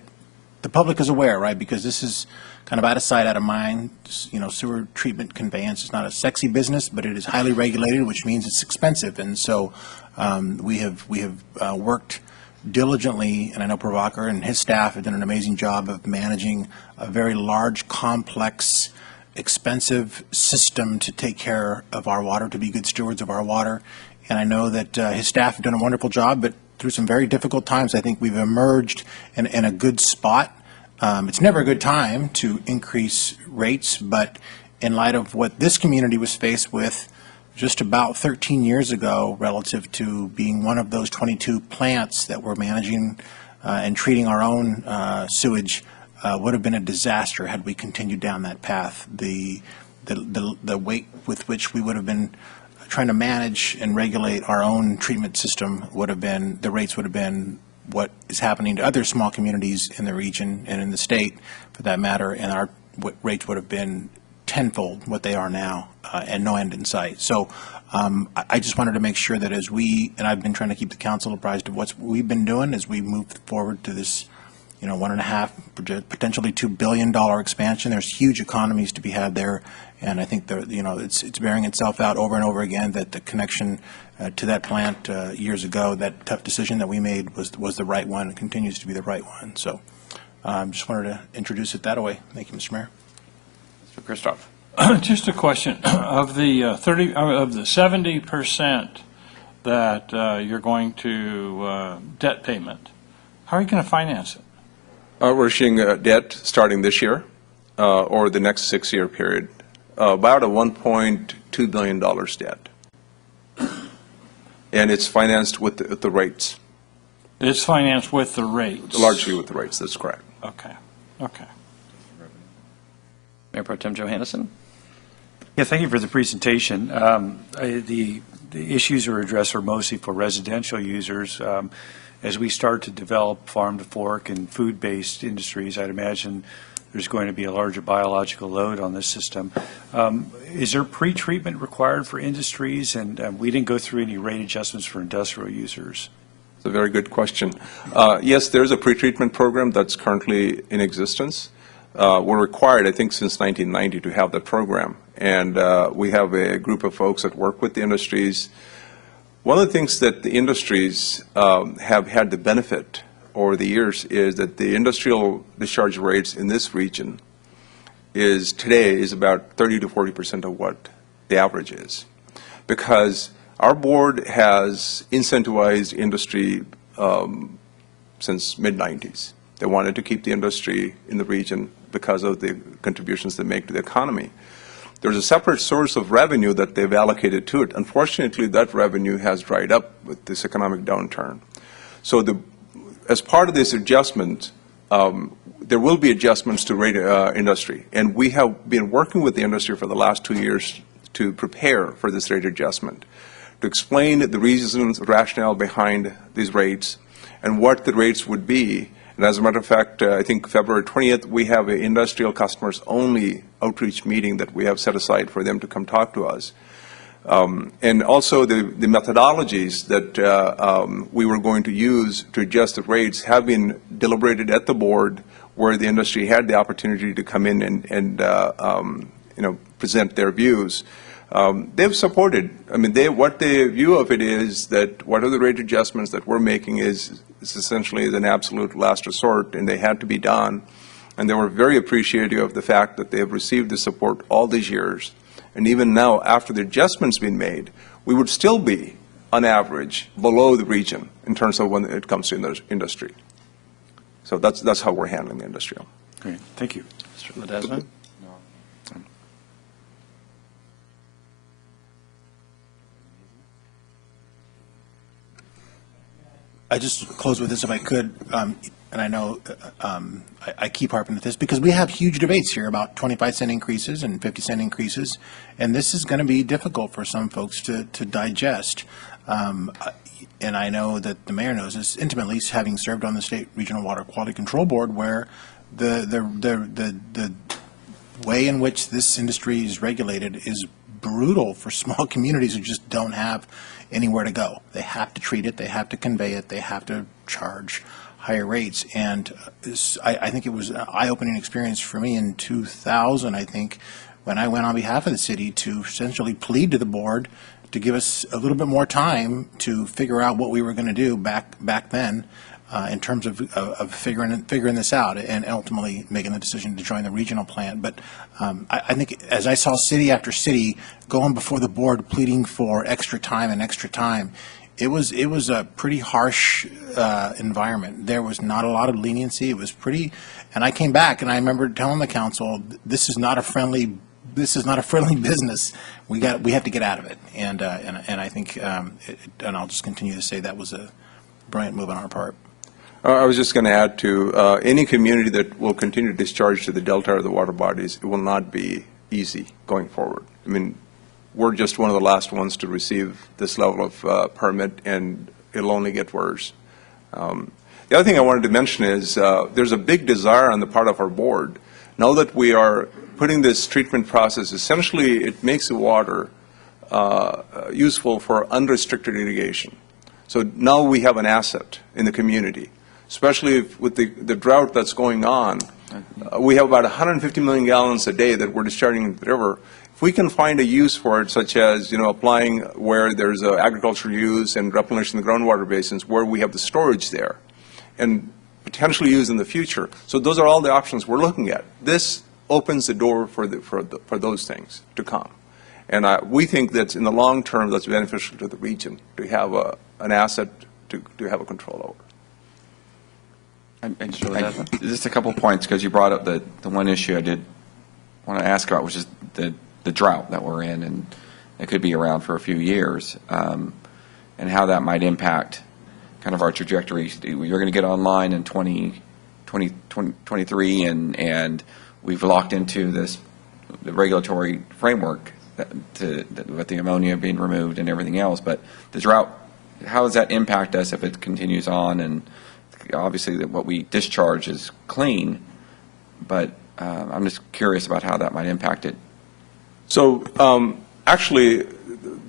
the public is aware, right? Because this is kind of out of sight, out of mind. Sewer treatment conveyance is not a sexy business, but it is highly regulated, which means it's expensive. And so we have worked diligently, and I know Prabhakar and his staff have done an amazing job of managing a very large, complex, expensive system to take care of our water, to be good stewards of our water. And I know that his staff have done a wonderful job, but through some very difficult times, I think we've emerged in a good spot. It's never a good time to increase rates, but in light of what this community was faced with just about 13 years ago relative to being one of those 22 plants that were managing and treating our own sewage would have been a disaster had we continued down that path. The weight with which we would have been trying to manage and regulate our own treatment system would have been, the rates would have been what is happening to other small communities in the region and in the state, for that matter, and our rates would have been tenfold what they are now, and no end in sight. So I just wanted to make sure that as we, and I've been trying to keep the council apprised of what we've been doing as we move forward to this, $1.5, potentially $2 billion expansion. There's huge economies to be had there, and I think it's bearing itself out over and over again that the connection to that plant years ago, that tough decision that we made was the right one and continues to be the right one. So just wanted to introduce it that way. Thank you, Mr. Mayor. Mr. Christoph. Just a question. Of the 70% that you're going to debt payment, how are you going to finance it? We're issuing debt starting this year or the next 6-year period, about a $1.2 billion debt. And it's financed with the rates, It's financed with the rates. largely with the rates, that's correct. Okay. Okay. Mayor Pro Tem Johannesson. Yeah, thank you for the presentation. The issues are addressed are mostly for residential users. As we start to develop farm-to-fork and food-based industries, I'd imagine there's going to be a larger biological load on this system. Is there pre-treatment required for industries? And we didn't go through any rate adjustments for industrial users. It's a very good question. Yes, there's a pretreatment program that's currently in existence. We're required, I think, since 1990 to have that program. And we have a group of folks that work with the industries. One of the things that the industries have had the benefit over the years is that the industrial discharge rates in this region today is about 30 to 40% of what the average is. Because our board has incentivized industry since mid-90s. They wanted to keep the industry in the region because of the contributions they make to the economy. There's a separate source of revenue that they've allocated to it. Unfortunately, that revenue has dried up with this economic downturn. So as part of this adjustment, there will be adjustments to rate industry. And we have been working with the industry for the last 2 years to prepare for this rate adjustment, to explain the reasons, rationale behind these rates, and what the rates would be. And as a matter of fact, I think February 20th, we have an industrial customers only outreach meeting that we have set aside for them to come talk to us. And also the methodologies that we were going to use to adjust the rates have been deliberated at the board, where the industry had the opportunity to come in and present their views. They've supported, what their view of it is that what are the rate adjustments that we're making is essentially an absolute last resort, and they had to be done. And they were very appreciative of the fact that they have received the support all these years. And even now, after the adjustments been made, we would still be, on average, below the region in terms of when it comes to industry. So that's how we're handling the industrial. Great. Thank you. Mr. Ledesma. I just close with this if I could. and I know I keep harping at this because we have huge debates here about 25-cent increases and 50-cent increases, and this is going to be difficult for some folks to digest. And I know that the mayor knows this intimately, having served on the State Regional Water Quality Control Board, where the way in which this industry is regulated is brutal for small communities who just don't have anywhere to go. They have to treat it, they have to convey it, they have to charge higher rates. And I think it was an eye-opening experience for me in 2000, I think, when I went on behalf of the city to essentially plead to the board to give us a little bit more time to figure out what we were going to do back then in terms of figuring this out and ultimately making the decision to join the regional plan. But I think as I saw city after city going before the board pleading for extra time and extra time, it was a pretty harsh environment. There was not a lot of leniency. It was pretty, and I came back and I remember telling the council, this is not a friendly business. We have to get out of it. And I think, and I'll just continue to say that was a brilliant move on our part. I was just going to add to any community that will continue to discharge to the delta or the water bodies, it will not be easy going forward. I mean, we're just one of the last ones to receive this level of permit, and it'll only get worse. The other thing I wanted to mention is there's a big desire on the part of our board. Now that we are putting this treatment process, essentially it makes the water useful for unrestricted irrigation. So now we have an asset in the community, especially with the drought that's going on. We have about 150 million gallons a day that we're discharging into the river. If we can find a use for it, such as applying where there's agricultural use and replenishing the groundwater basins where we have the storage there, and potentially use in the future. So those are all the options we're looking at. This opens the door for those things to come. And we think that in the long term, that's beneficial to the region to have an asset to have a control over. Just a couple points, because you brought up the one issue I did want to ask about, which is the drought that we're in, and it could be around for a few years, and how that might impact kind of our trajectory. You're going to get online in 2023, and we've locked into the regulatory framework with the ammonia being removed and everything else. But the drought, how does that impact us if it continues on? And obviously what we discharge is clean, but I'm just curious about how that might impact it. So actually,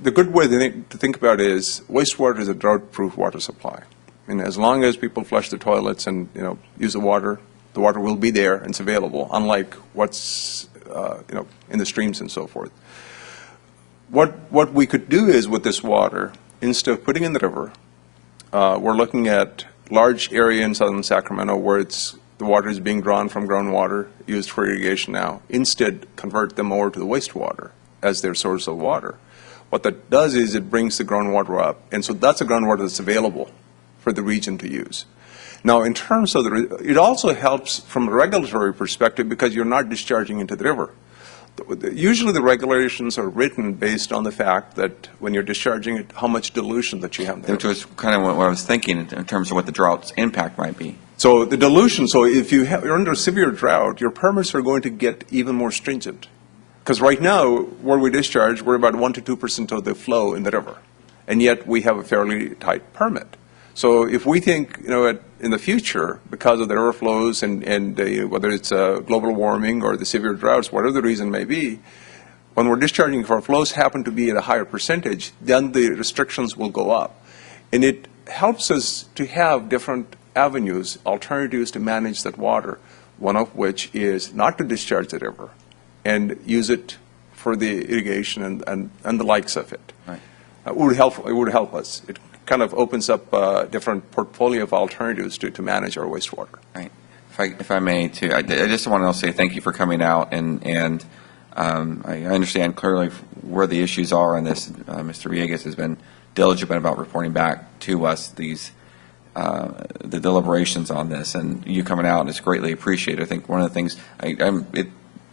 the good way to think about it is wastewater is a drought-proof water supply. And as long as people flush the toilets and use the water will be there and it's available, unlike what's in the streams and so forth. What we could do is with this water, instead of putting in the river, we're looking at large area in southern Sacramento where the water is being drawn from groundwater, used for irrigation now. Instead, convert them over to the wastewater as their source of water. What that does is it brings the groundwater up, and so that's a groundwater that's available for the region to use. Now, in terms of it also helps from a regulatory perspective because you're not discharging into the river. Usually the regulations are written based on the fact that when you're discharging it, how much dilution that you have there. Which was kind of what I was thinking in terms of what the drought's impact might be. So the dilution, so if you're under severe drought, your permits are going to get even more stringent. Because right now, where we discharge, we're about 1% to 2% of the flow in the river. And yet we have a fairly tight permit. So if we think, in the future, because of the river flows and whether it's global warming or the severe droughts, whatever the reason may be, when we're discharging, if our flows happen to be at a higher percentage, then the restrictions will go up. And it helps us to have different avenues, alternatives to manage that water, one of which is not to discharge the river and use it for the irrigation and the likes of it. Right. It would help us. It kind of opens up a different portfolio of alternatives to manage our wastewater. Right. If I may, too, I just want to say thank you for coming out, and I understand clearly where the issues are on this. Mr. Villegas has been diligent about reporting back to us the deliberations on this, and you coming out is greatly appreciated. I think one of the things,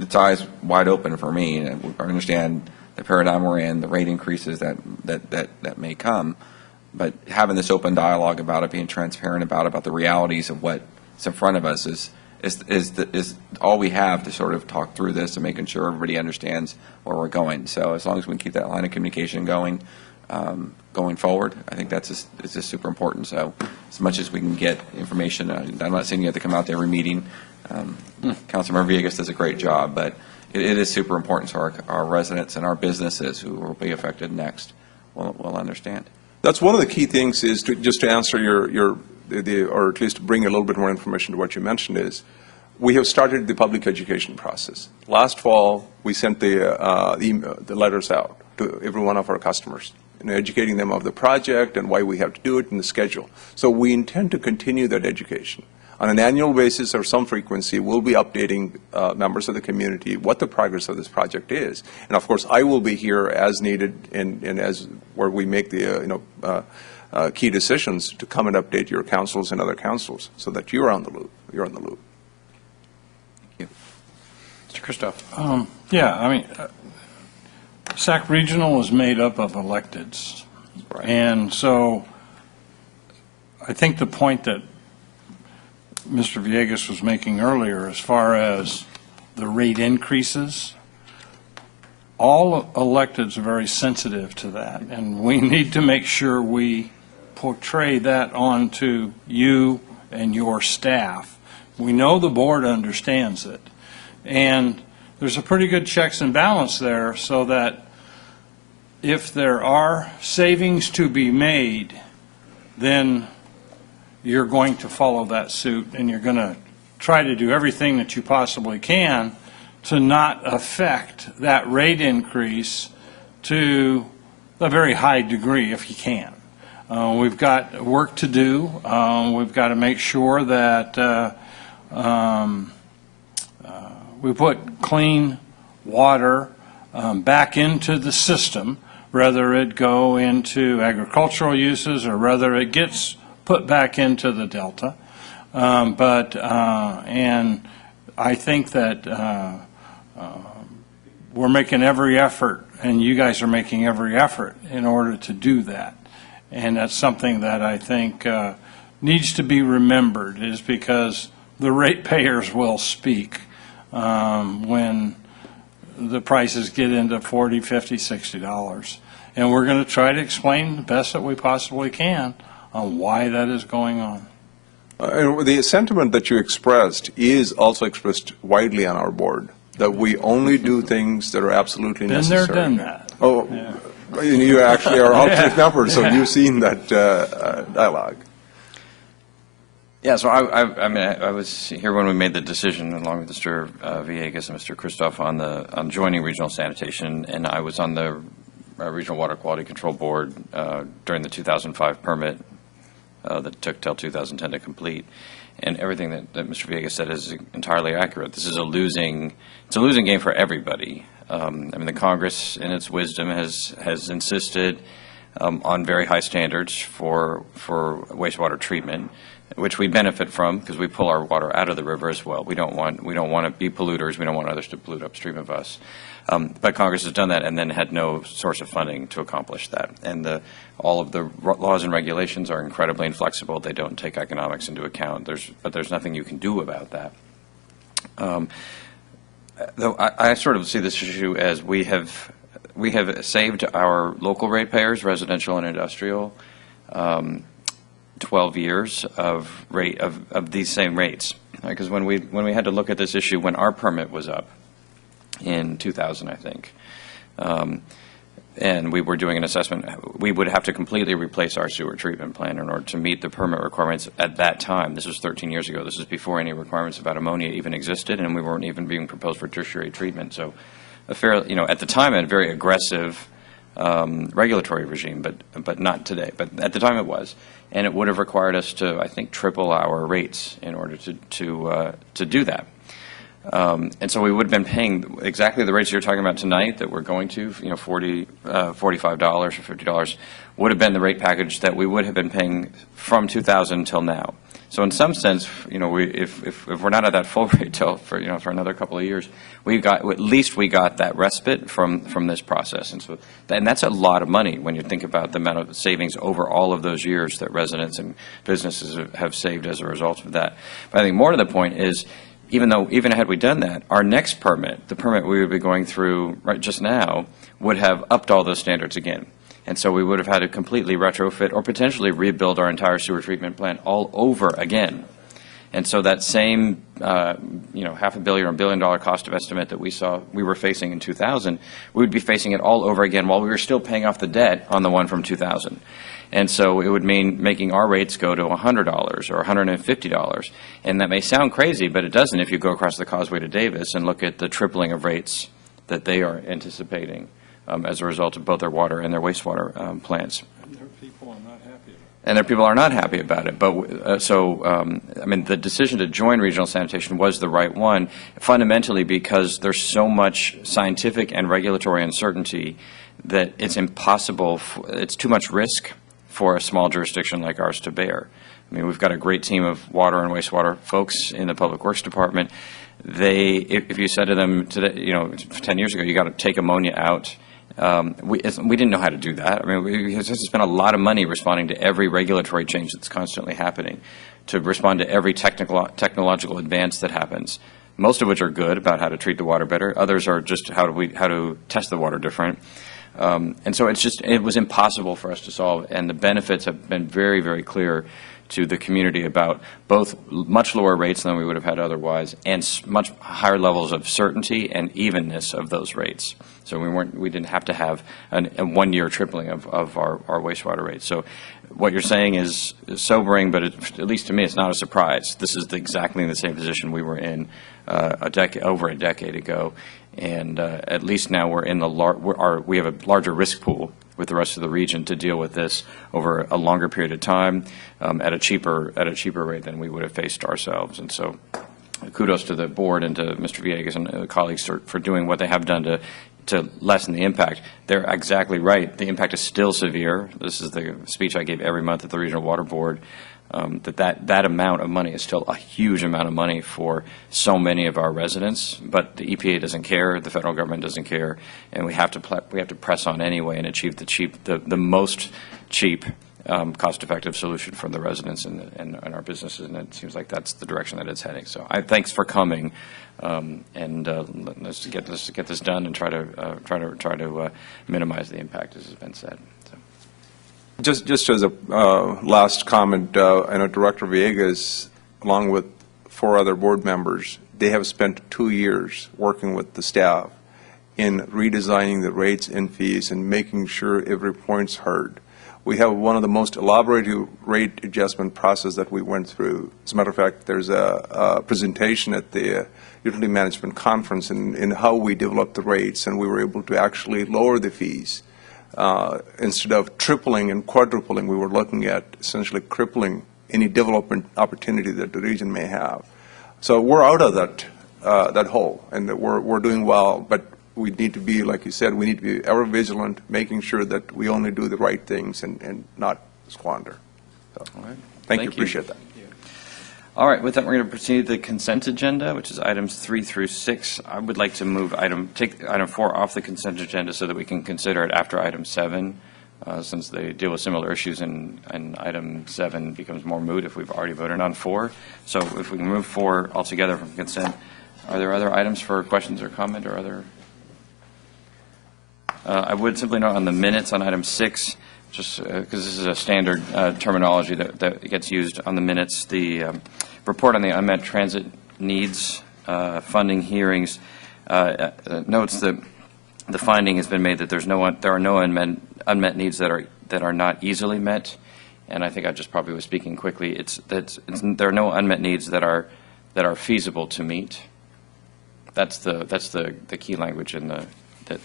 it's eyes wide open for me, and I understand the paradigm we're in, the rate increases that may come. But having this open dialogue about it, being transparent about the realities of what that's in front of us is all we have to sort of talk through this and making sure everybody understands where we're going. So as long as we can keep that line of communication going, going forward, I think it's just super important. So as much as we can get information, I'm not saying you have to come out to every meeting. Councilmember Villegas does a great job, but it is super important so our residents and our businesses who will be affected next will understand. That's one of the key things is just to answer or at least bring a little bit more information to what you mentioned is, we have started the public education process. Last fall, we sent the letters out to every one of our customers, educating them of the project and why we have to do it and the schedule. So we intend to continue that education. On an annual basis or some frequency, we'll be updating members of the community what the progress of this project is. And of course, I will be here as needed and as where we make the key decisions to come and update your councils and other councils so that you're on the loop. You're on the loop. Thank you. Mr. Christoph. Yeah, I mean, SAC Regional is made up of electeds. Right. And so I think the point that Mr. Villegas was making earlier, as far as the rate increases, all electeds are very sensitive to that, and we need to make sure we portray that onto you and your staff. We know the board understands it, and there's a pretty good checks and balance there so that if there are savings to be made, then you're going to follow that suit, and you're going to try to do everything that you possibly can to not affect that rate increase to a very high degree if you can. We've got work to do. We've got to make sure that we put clean water back into the system, whether it go into agricultural uses or whether it gets put back into the Delta. And I think that we're making every effort, and you guys are making every effort in order to do that. And that's something that I think needs to be remembered, is because the ratepayers will speak when the prices get into $40, $50, $60. And we're going to try to explain the best that we possibly can on why that is going on. And the sentiment that you expressed is also expressed widely on our board, that we only do things that are absolutely Been necessary. there, done that. Oh, Yeah. you actually are alternate Yeah. members, so Yeah. you've seen that dialogue. Yeah, so I was here when we made the decision, along with Mr. Villegas and Mr. Christoph, on joining regional sanitation, and I was on the Regional Water Quality Control Board during the 2005 permit that took till 2010 to complete. And everything that Mr. Villegas said is entirely accurate. This is a losing game for everybody. I mean, the Congress, in its wisdom, has insisted on very high standards for wastewater treatment, which we benefit from because we pull our water out of the river as well. We don't want to be polluters. We don't want others to pollute upstream of us. But Congress has done that and then had no source of funding to accomplish that. And all of the laws and regulations are incredibly inflexible. They don't take economics into account. But there's nothing you can do about that. Though I sort of see this issue as we have saved our local ratepayers, residential and industrial, 12 years of these same rates. Because when we had to look at this issue when our permit was up in 2000, I think, and we were doing an assessment, we would have to completely replace our sewer treatment plant in order to meet the permit requirements at that time. This was 13 years ago. This is before any requirements about ammonia even existed, and we weren't even being proposed for tertiary treatment. So a fair, at the time, a very aggressive regulatory regime, but not today. But at the time it was. And it would have required us to, I think, triple our rates in order to do that. And so we would have been paying exactly the rates you're talking about tonight that we're going to, $45 or $50 would have been the rate package that we would have been paying from 2000 until now. So in some sense, if we're not at that full rate till for another couple of years, at least we got that respite from this process. And that's a lot of money when you think about the amount of savings over all of those years that residents and businesses have saved as a result of that. But I think more to the point is, even had we done that, our next permit, the permit we would be going through right just now, would have upped all those standards again. And so we would have had to completely retrofit or potentially rebuild our entire sewer treatment plant all over again. And so that same, $500 million or $1 billion cost of estimate that we were facing in 2000, we would be facing it all over again while we were still paying off the debt on the one from 2000. And so it would mean making our rates go to $100 or $150. And that may sound crazy, but it doesn't if you go across the Causeway to Davis and look at the tripling of rates that they are anticipating as a result of both their water and their wastewater plants. And there are people are not happy about it. And there are people are not happy about it. But the decision to join regional sanitation was the right one, fundamentally because there's so much scientific and regulatory uncertainty that it's impossible, it's too much risk for a small jurisdiction like ours to bear. I mean, we've got a great team of water and wastewater folks in the Public Works Department. If you said to them today, 10 years ago, you got to take ammonia out, we didn't know how to do that. I mean, we have to spend a lot of money responding to every regulatory change that's constantly happening, to respond to every technological advance that happens, most of which are good about how to treat the water better. Others are just how to test the water different. And so it was impossible for us to solve, and the benefits have been very, very clear to the community about both much lower rates than we would have had otherwise and much higher levels of certainty and evenness of those rates. So we didn't have to have a one-year tripling of our wastewater rates. So what you're saying is sobering, but at least to me, it's not a surprise. This is exactly the same position we were in over a decade ago. And at least now we're in we have a larger risk pool with the rest of the region to deal with this over a longer period of time at a cheaper rate than we would have faced ourselves. And so kudos to the board and to Mr. Villegas and colleagues for doing what they have done to lessen the impact. They're exactly right. The impact is still severe. This is the speech I gave every month at the Regional Water Board. That amount of money is still a huge amount of money for so many of our residents, but the EPA doesn't care, the federal government doesn't care, and we have to press on anyway and achieve the most cheap, cost-effective solution for the residents and our businesses, and it seems like that's the direction that it's heading. So thanks for coming, and let's get this done and try to minimize the impact, as has been said. Just as a last comment, I know Director Villegas, along with 4 other board members, they have spent 2 years working with the staff in redesigning the rates and fees and making sure every point's heard. We have one of the most elaborate rate adjustment process that we went through. As a matter of fact, there's a presentation at the Utility Management Conference in how we developed the rates, and we were able to actually lower the fees. Instead of tripling and quadrupling, we were looking at essentially crippling any development opportunity that the region may have. So we're out of that hole, and we're doing well. But we need to be, like you said, we need to be ever vigilant, making sure that we only do the right things and not squander. So, all right. Thank you. Appreciate that. All right, with that, we're going to proceed to the consent agenda, which is items 3 through 6. I would like to take item 4 off the consent agenda so that we can consider it after item 7, since they deal with similar issues, and item 7 becomes more moot if we've already voted on 4. So if we can move 4 altogether from consent, are there other items for questions or comment or other? I would simply note on the minutes on item 6, just because this is a standard terminology that gets used on the minutes, the report on the unmet transit needs funding hearings notes that the finding has been made that there are no unmet needs that are not easily met, and I think I just probably was speaking quickly. There are no unmet needs that are feasible to meet. That's the key language in the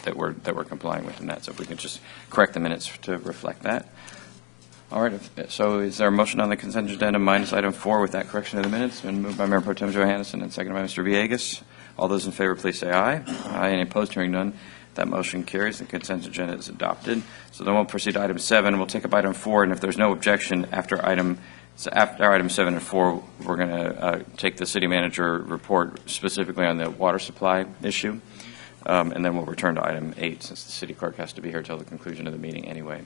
that we're complying with in that. So if we could just correct the minutes to reflect that. All right. So is there a motion on the consent agenda minus item 4 with that correction of the minutes? Been moved by Mayor Pro Tem Johannesson and seconded by Mr. Villegas. All those in favor, please say aye. Aye. Any opposed? Hearing none. That motion carries. The consent agenda is adopted. So then we'll proceed to item 7. We'll take up item 4, and if there's no objection after item So after item 7 and 4, we're going to take the city manager report specifically on the water supply issue, and then we'll return to item 8 since the city clerk has to be here till the conclusion of the meeting anyway.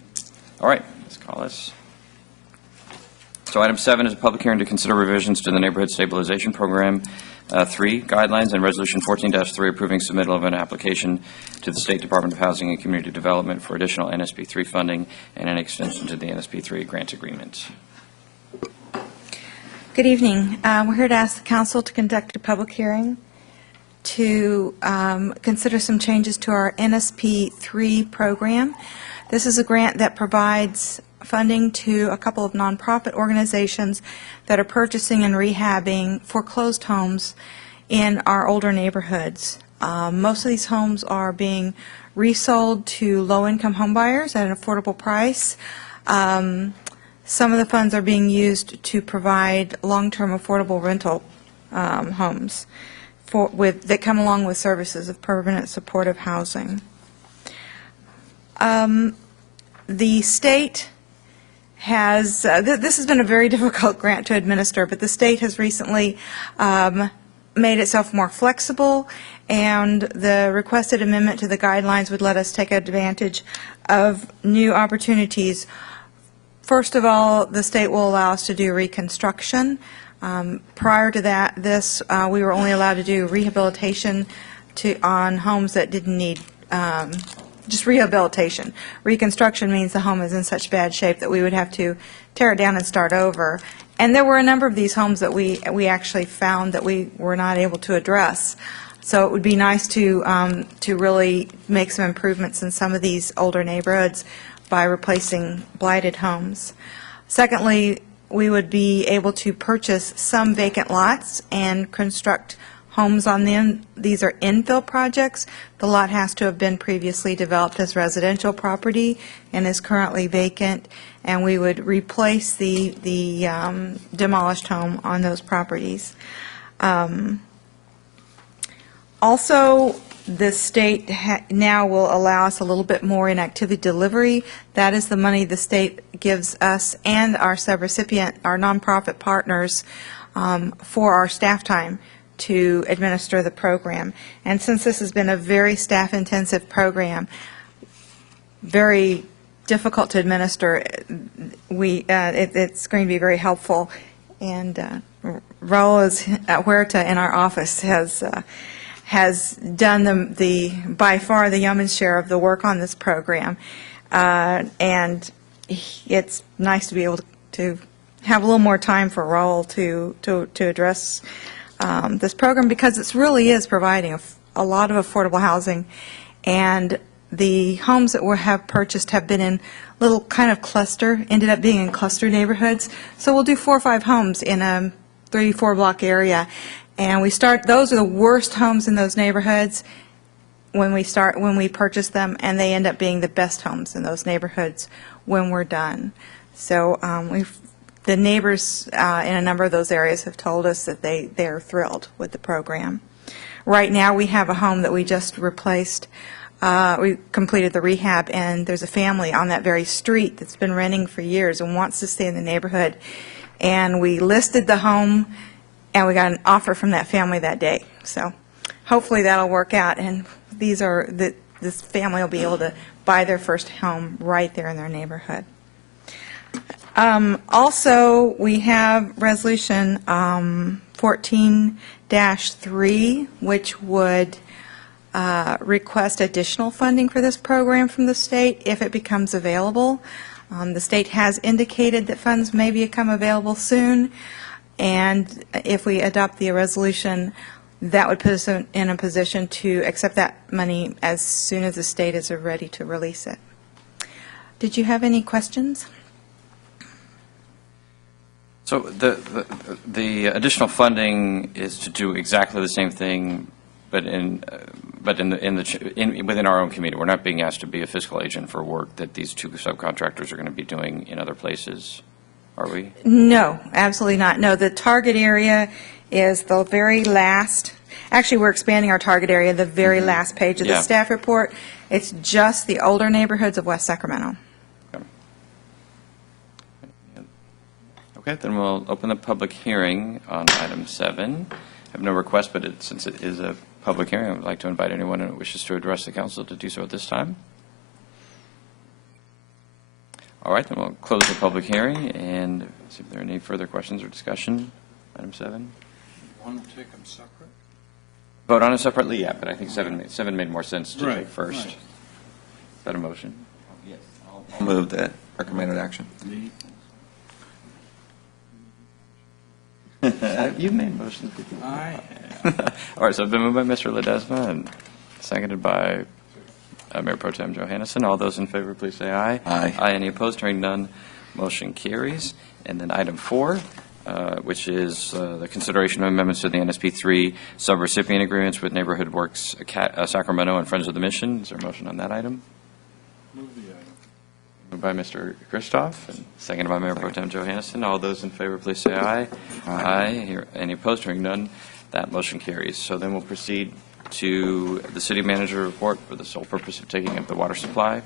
All right, Ms. Collis. So item 7 is a public hearing to consider revisions to the Neighborhood Stabilization Program 3 guidelines and Resolution 14-3 approving submittal of an application to the State Department of Housing and Community Development for additional NSP 3 funding and an extension to the NSP 3 grant agreement. Good evening. We're here to ask the council to conduct a public hearing to consider some changes to our NSP 3 program. This is a grant that provides funding to a couple of nonprofit organizations that are purchasing and rehabbing foreclosed homes in our older neighborhoods. Most of these homes are being resold to low-income homebuyers at an affordable price. Some of the funds are being used to provide long-term affordable rental homes that come along with services of permanent supportive housing. The state has, this has been a very difficult grant to administer, but the state has recently made itself more flexible, and the requested amendment to the guidelines would let us take advantage of new opportunities. First of all, the state will allow us to do reconstruction. Prior to that, we were only allowed to do rehabilitation on homes that didn't need just rehabilitation. Reconstruction means the home is in such bad shape that we would have to tear it down and start over. And there were a number of these homes that we actually found that we were not able to address. So it would be nice to really make some improvements in some of these older neighborhoods by replacing blighted homes. Secondly, we would be able to purchase some vacant lots and construct homes on them. These are infill projects. The lot has to have been previously developed as residential property and is currently vacant, and we would replace the demolished home on those properties. Also, the state now will allow us a little bit more in activity delivery. That is the money the state gives us and our subrecipient, our nonprofit partners, for our staff time to administer the program. And since this has been a very staff-intensive program, very difficult to administer, it's going to be very helpful. And Raul Huerta in our office has done by far the yeoman's share of the work on this program. And it's nice to be able to have a little more time for Raul to address this program, because it really is providing a lot of affordable housing. And the homes that we have purchased have been in little kind of ended up being in cluster neighborhoods. So we'll do 4 or 5 homes in a 3-4 block area. And those are the worst homes in those neighborhoods when we purchase them, and they end up being the best homes in those neighborhoods when we're done. So the neighbors in a number of those areas have told us that they're thrilled with the program. Right now, we have a home that we just replaced. We completed the rehab, and there's a family on that very street that's been renting for years and wants to stay in the neighborhood. And we listed the home, and we got an offer from that family that day. So hopefully that'll work out, and this family will be able to buy their first home right there in their neighborhood. Also, we have Resolution 14-3, which would request additional funding for this program from the state if it becomes available. The state has indicated that funds may become available soon. And if we adopt the resolution, that would put us in a position to accept that money as soon as the state is ready to release it. Did you have any questions? So the additional funding is to do exactly the same thing, but within our own community. We're not being asked to be a fiscal agent for work that these 2 subcontractors are going to be doing in other places. Are we? No, absolutely not. No, the target area is the very last. Actually, we're expanding our target area, the very last page of the staff report. It's just the older neighborhoods of West Sacramento. Okay. Okay, then we'll open the public hearing on item 7. I have no request, but since it is a public hearing, I would like to invite anyone who wishes to address the council to do so at this time. All right, then we'll close the public hearing and see if there are any further questions or discussion. Item 7. Want to take them separate? Vote on it separately, yeah, but I think 7 made more sense to Right, take first. right. Is that a motion? Yes. I'll move the recommended action. You've made motions before. I All right, so it's been moved by Mr. Ledesma and seconded by Mayor Pro Tem Johannesson. All those in favor, please say aye. Aye. Aye. Any opposed? Hearing none, motion carries. And then item 4, which is the consideration of amendments to the NSP 3 subrecipient agreements with Neighborhood Works Sacramento and Friends of the Mission. Is there a motion on that item? move the item. Moved by Mr. Christoph and seconded by Mayor Pro Tem Johannesson. All those in favor, please say aye. Aye. Any opposed? Hearing none, that motion carries. So then we'll proceed to the city manager report for the sole purpose of taking up the water supply.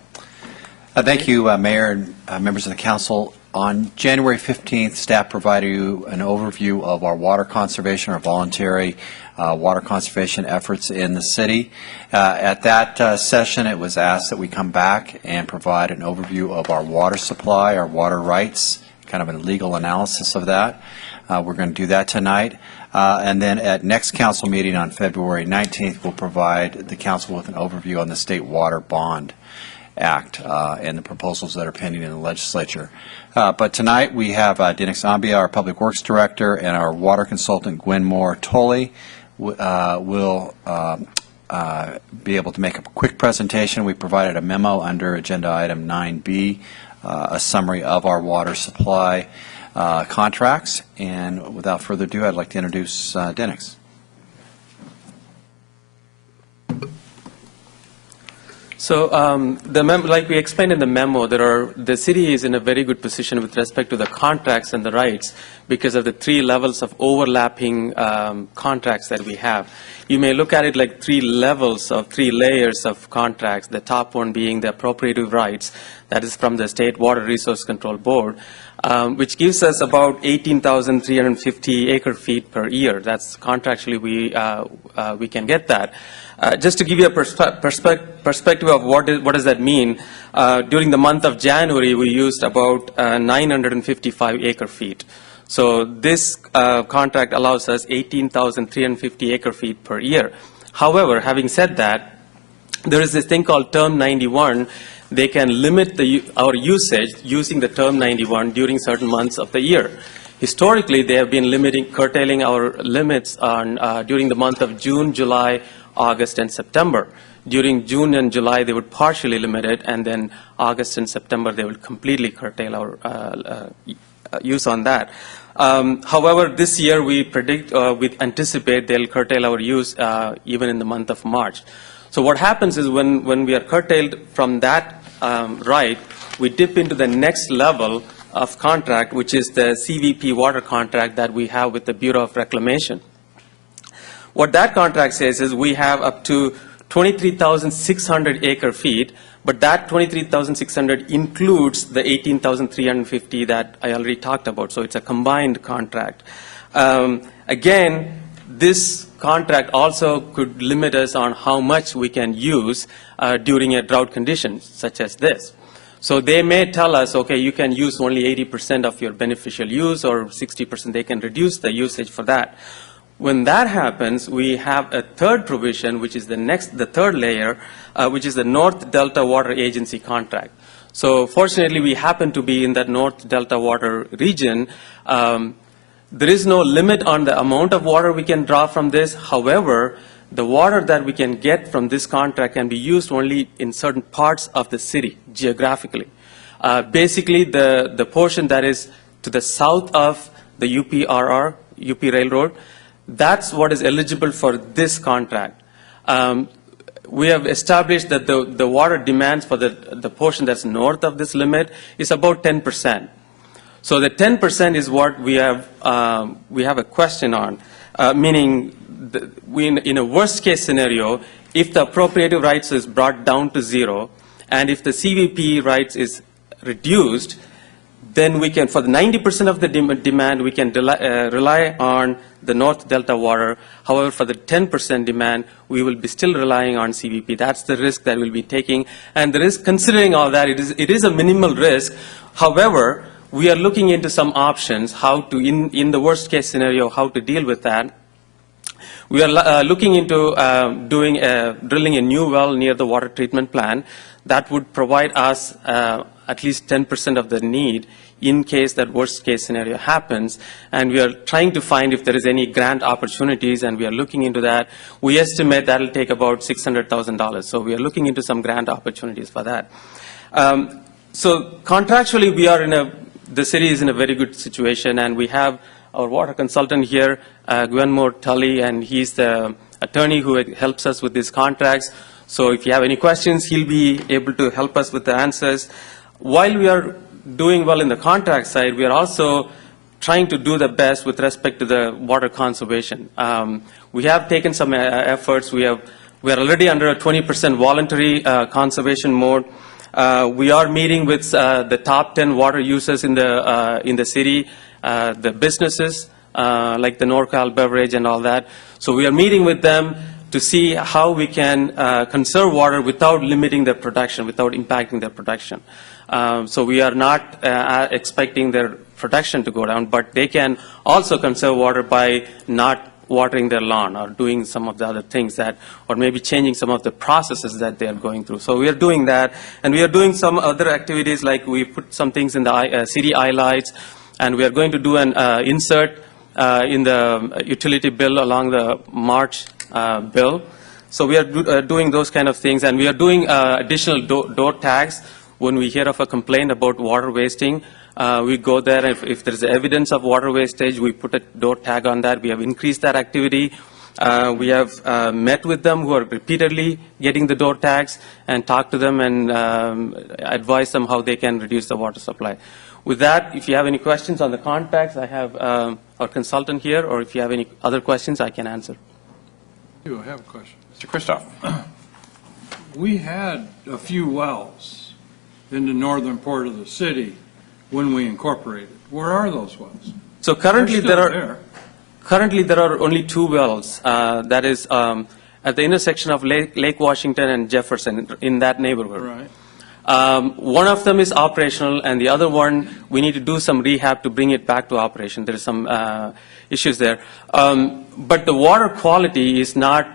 Thank you, Mayor and members of the council. On January 15th, staff provided you an overview of our water conservation, our voluntary water conservation efforts in the city. At that session, it was asked that we come back and provide an overview of our water supply, our water rights, kind of a legal analysis of that. We're going to do that tonight. And then at next council meeting on February 19th, we'll provide the council with an overview on the State Water Bond Act and the proposals that are pending in the legislature. But tonight we have Dennis Ambia, our Public Works Director, and our water consultant Gwen Moore-Tolley will be able to make a quick presentation. We provided a memo under Agenda Item 9B, a summary of our water supply contracts. And without further ado, I'd like to introduce Dennis. So like we explained in the memo, the city is in a very good position with respect to the contracts and the rights because of the 3 levels of overlapping contracts that we have. You may look at it like 3 levels of 3 layers of contracts, the top one being the appropriative rights, that is from the State Water Resource Control Board, which gives us about 18,350 acre-feet per year. That's contractually we can get that. Just to give you a perspective of what does that mean, during the month of January, we used about 955 acre-feet. So this contract allows us 18,350 acre-feet per year. However, having said that, there is this thing called Term 91. They can limit our usage using the Term 91 during certain months of the year. Historically, they have been curtailing our limits during the month of June, July, August, and September. During June and July, they would partially limit it, and then August and September, they would completely curtail our use on that. However, this year, we anticipate they'll curtail our use even in the month of March. So what happens is when we are curtailed from that right, we dip into the next level of contract, which is the CVP water contract that we have with the Bureau of Reclamation. What that contract says is we have up to 23,600 acre-feet, but that 23,600 includes the 18,350 that I already talked about, so it's a combined contract. Again, this contract also could limit us on how much we can use during a drought condition such as this. So they may tell us, okay, you can use only 80% of your beneficial use, or 60%, they can reduce the usage for that. When that happens, we have a third provision, which is the third layer, which is the North Delta Water Agency contract. So fortunately, we happen to be in that North Delta Water region. There is no limit on the amount of water we can draw from this. However, the water that we can get from this contract can be used only in certain parts of the city, geographically. Basically, the portion that is to the south of the UP Railroad, that's what is eligible for this contract. We have established that the water demands for the portion that's north of this limit is about 10%. So the 10% is what we have a question on, meaning in a worst case scenario, if the appropriative rights is brought down to 0, and if the CVP rights is reduced, then we can, for the 90% of the demand, we can rely on the North Delta water. However, for the 10% demand, we will be still relying on CVP. That's the risk that we'll be taking. And the risk, considering all that, it is a minimal risk. However, we are looking into some options, how to, in the worst case scenario, how to deal with that. We are looking into drilling a new well near the water treatment plant that would provide us at least 10% of the need in case that worst case scenario happens. And we are trying to find if there is any grant opportunities, and we are looking into that. We estimate that will take about $600,000. So we are looking into some grant opportunities for that. So contractually, the city is in a very good situation, and we have our water consultant here, Gwenmore Tully, and he's the attorney who helps us with these contracts. So if you have any questions, he'll be able to help us with the answers. While we are doing well in the contract side, we are also trying to do the best with respect to the water conservation. We have taken some efforts. We are already under a 20% voluntary conservation mode. We are meeting with the top 10 water users in the city, the businesses like the NorCal Beverage and all that. So we are meeting with them to see how we can conserve water without limiting their production, without impacting their production. So we are not expecting their production to go down, but they can also conserve water by not watering their lawn or doing some of the other things that, or maybe changing some of the processes that they are going through. So we are doing that, and we are doing some other activities, like we put some things in the city eye lights, and we are going to do an insert in the utility bill along the March bill. So we are doing those kind of things, and we are doing additional door tags. When we hear of a complaint about water wasting, we go there. If there's evidence of water wastage, we put a door tag on that. We have increased that activity. We have met with them who are repeatedly getting the door tags and talk to them and advise them how they can reduce the water supply. With that, if you have any questions on the contacts, I have our consultant here, or if you have any other questions, I can answer. I have a question. Mr. Christoph. We had a few wells in the northern part of the city when we incorporated. Where are those wells? So currently They're still there are only 2 wells. That is at the intersection of Lake Washington and Jefferson, in that neighborhood. Right. One of them is operational, and the other one, we need to do some rehab to bring it back to operation. There is some issues there. But the water quality is not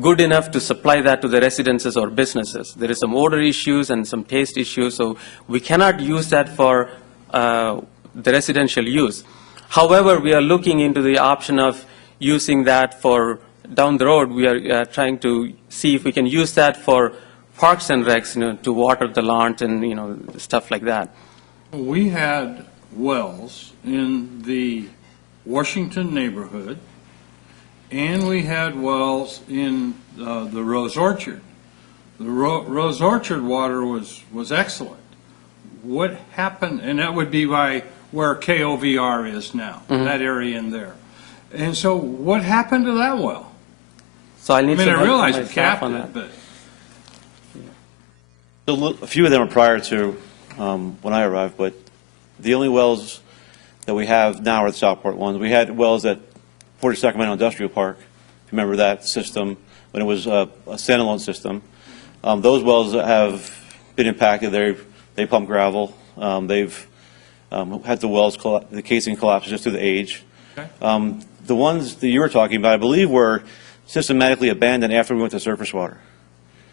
good enough to supply that to the residences or businesses. There is some odor issues and some taste issues, so we cannot use that for the residential use. However, we are looking into the option of using that for down the road. We are trying to see if we can use that for parks and recs, to water the lawns and stuff like that. We had wells in the Washington neighborhood, and we had wells in the Rose Orchard. The Rose Orchard water was excellent. What happened, and that would be by where KOVR is now, that area in there. And so what happened to that well? So I realize we capped it, but. A few of them are prior to when I arrived, but the only wells that we have now are the Southport ones. We had wells at Port of Sacramento Industrial Park, if you remember that system, when it was a standalone system. Those wells have been impacted. They pump gravel. They've had the casing collapse just due to age. Okay. The ones that you were talking about, I believe, were systematically abandoned after we went to surface water.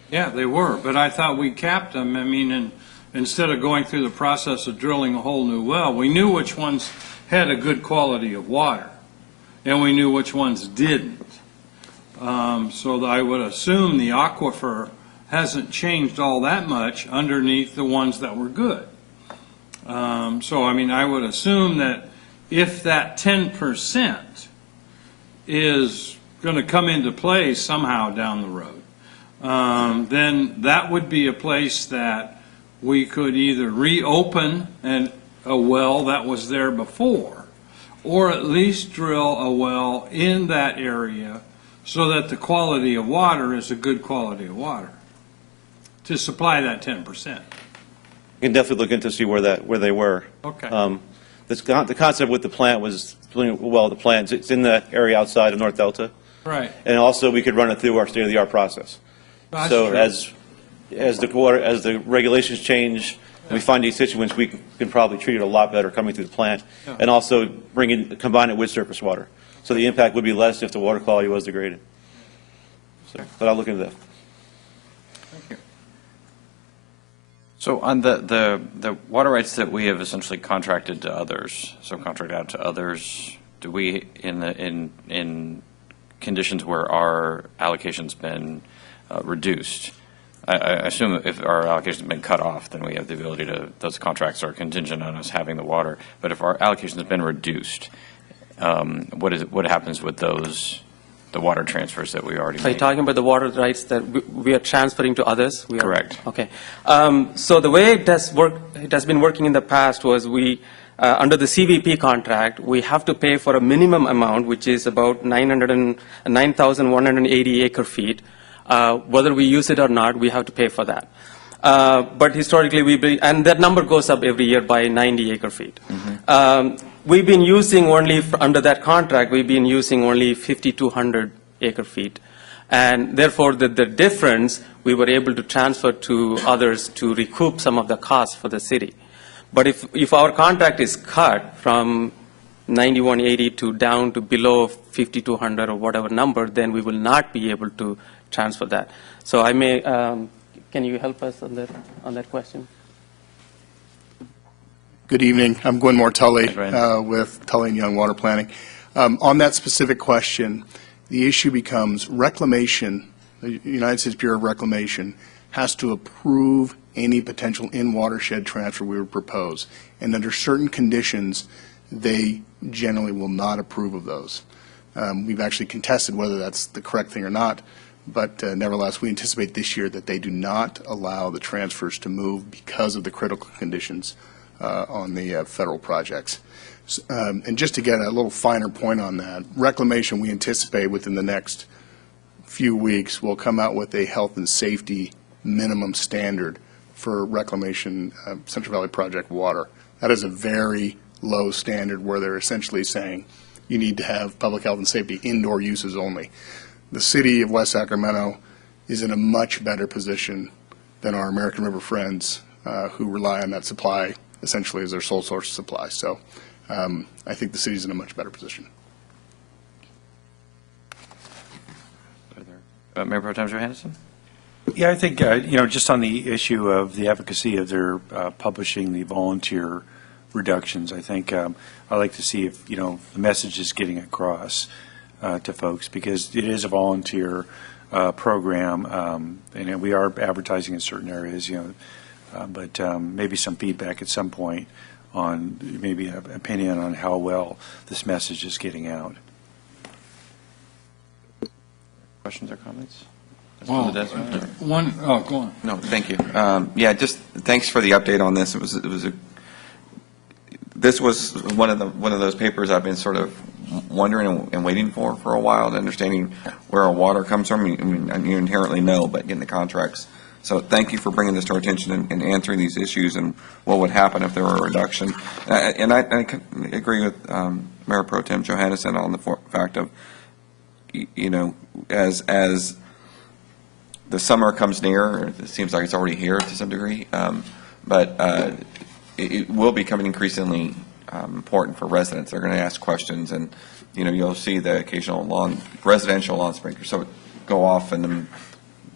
Yeah, they were, but I thought we capped them. I mean, and instead of going through the process of drilling a whole new well, we knew which ones had a good quality of water, and we knew which ones didn't. So I would assume the aquifer hasn't changed all that much underneath the ones that were good. So, I mean, I would assume that if that 10% is going to come into play somehow down the road, then that would be a place that we could either reopen a well that was there before, or at least drill a well in that area so that the quality of water is a good quality of water to supply that 10%. We can definitely look into see where they were. Okay. The concept with the plant was, well, the plant, it's in the area outside of North Delta. Right. And also, we could run it through our state-of-the-art process. That's So true. as the regulations change, and we find these situations, we can probably treat it a lot better coming through the plant, Yeah. and also combine it with surface water. So the impact would be less if the water quality was degraded. So, but I'll look into that. So on the water rights that we have essentially contracted to others, subcontracted out to others, do we, in conditions where our allocation's been reduced, I assume if our allocation's been cut off, then we have the ability to, those contracts are contingent on us having the water. But if our allocation has been reduced, what happens with those, the water transfers that we already Are you made? talking about the water rights that we are transferring to others? Correct. Okay. So the way it has been working in the past was under the CVP contract, we have to pay for a minimum amount, which is about 9,180 acre feet. Whether we use it or not, we have to pay for that. But historically, and that number goes up every year by 90 acre feet. We've been using only, under that contract, we've been using only 5,200 acre feet. And therefore, the difference, we were able to transfer to others to recoup some of the costs for the city. But if our contract is cut from 9180 to down to below 5,200 or whatever number, then we will not be able to transfer that. So I may, can you help us on that question? Good evening. I'm Gwen Mortelli Hi, Gwen. with Tully & Young Water Planning. On that specific question, the issue becomes reclamation, the United States Bureau of Reclamation has to approve any potential in-watershed transfer we would propose. And under certain conditions, they generally will not approve of those. We've actually contested whether that's the correct thing or not, but nevertheless, we anticipate this year that they do not allow the transfers to move because of the critical conditions on the federal projects. And just to get a little finer point on that, reclamation, we anticipate within the next few weeks will come out with a health and safety minimum standard for reclamation Central Valley Project water. That is a very low standard where they're essentially saying you need to have public health and safety indoor uses only. The city of West Sacramento is in a much better position than our American River friends who rely on that supply essentially as their sole source of supply. So I think the city's in a much better position. Mayor Pro Tem Johansson? Yeah, I think, just on the issue of the efficacy of their publishing the volunteer reductions, I think I'd like to see if, the message is getting across to folks, because it is a volunteer program, and we are advertising in certain areas, but maybe some feedback at some point on maybe an opinion on how well this message is getting out. Questions or comments? Well, Mr. Ledesma? go on. No, thank you. Yeah, just thanks for the update on this. This was one of those papers I've been sort of wondering and waiting for a while, and understanding where our water comes from. I mean, you inherently know, but getting the contracts. So thank you for bringing this to our attention and answering these issues and what would happen if there were a reduction. And I agree with Mayor Pro Tem Johansson on the fact of, as the summer comes near, it seems like it's already here to some degree, but it will become increasingly important for residents. They're going to ask questions, and you'll see the occasional residential lawn sprinklers go off, and the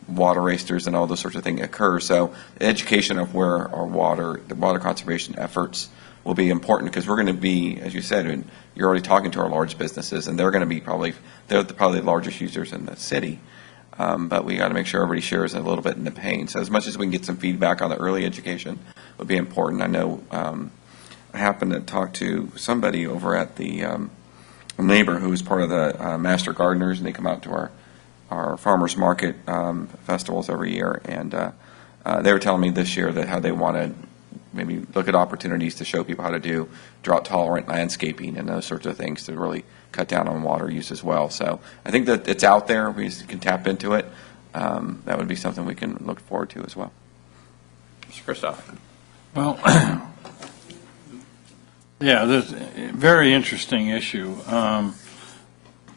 water racers and all those sorts of things occur. So education of where our the water conservation efforts will be important, because we're going to be, as you said, and you're already talking to our large businesses, and they're going to be they're probably the largest users in the city. But we got to make sure everybody shares a little bit in the pain. So as much as we can get some feedback on the early education would be important. I know I happened to talk to somebody over at the neighbor who is part of the Master Gardeners, and they come out to our farmers market festivals every year. And they were telling me this year that how they want to maybe look at opportunities to show people how to do drought-tolerant landscaping and those sorts of things to really cut down on water use as well. So I think that it's out there. We can tap into it. That would be something we can look forward to as well. Mr. Christoph? Well, yeah, this very interesting issue.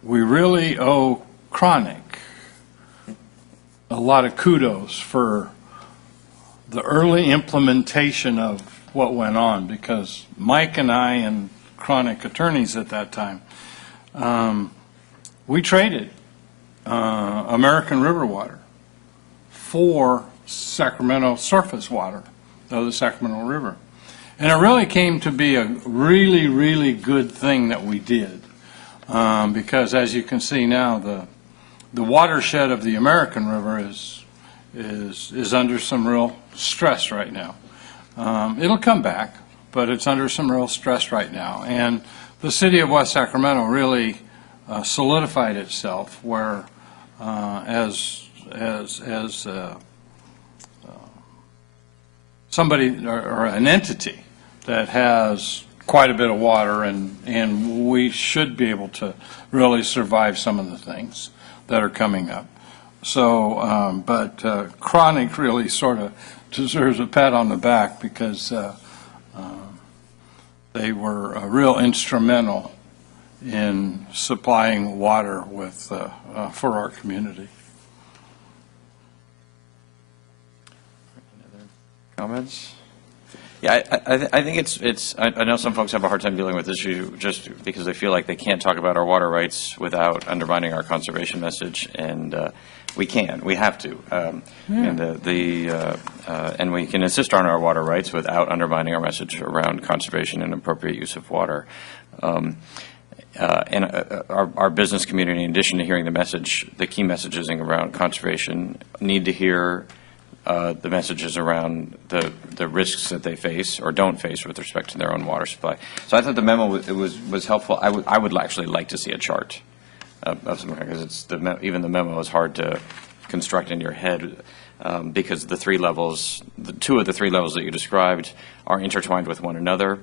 We really owe Chronic a lot of kudos for the early implementation of what went on, because Mike and I and Chronic attorneys at that time, we traded American River water for Sacramento surface water of the Sacramento River. And it really came to be a really, really good thing that we did, because as you can see now, the watershed of the American River is under some real stress right now. It'll come back, but it's under some real stress right now. And the city of West Sacramento really solidified itself where as somebody or an entity that has quite a bit of water, and we should be able to really survive some of the things that are coming up. So, but Chronic really sort of deserves a pat on the back, because they were real instrumental in supplying water with for our community. Comments? Yeah, I think it's I know some folks have a hard time dealing with this issue just because they feel like they can't talk about our water rights without undermining our conservation message, and we have to, and we can insist on our water rights without undermining our message around conservation and appropriate use of water. And our business community, in addition to hearing the message, the key messages around conservation, need to hear the messages around the risks that they face or don't face with respect to their own water supply. So I thought the memo was helpful. I would actually like to see a chart of something, because even the memo is hard to construct in your head, because the two of the three levels that you described are intertwined with one another.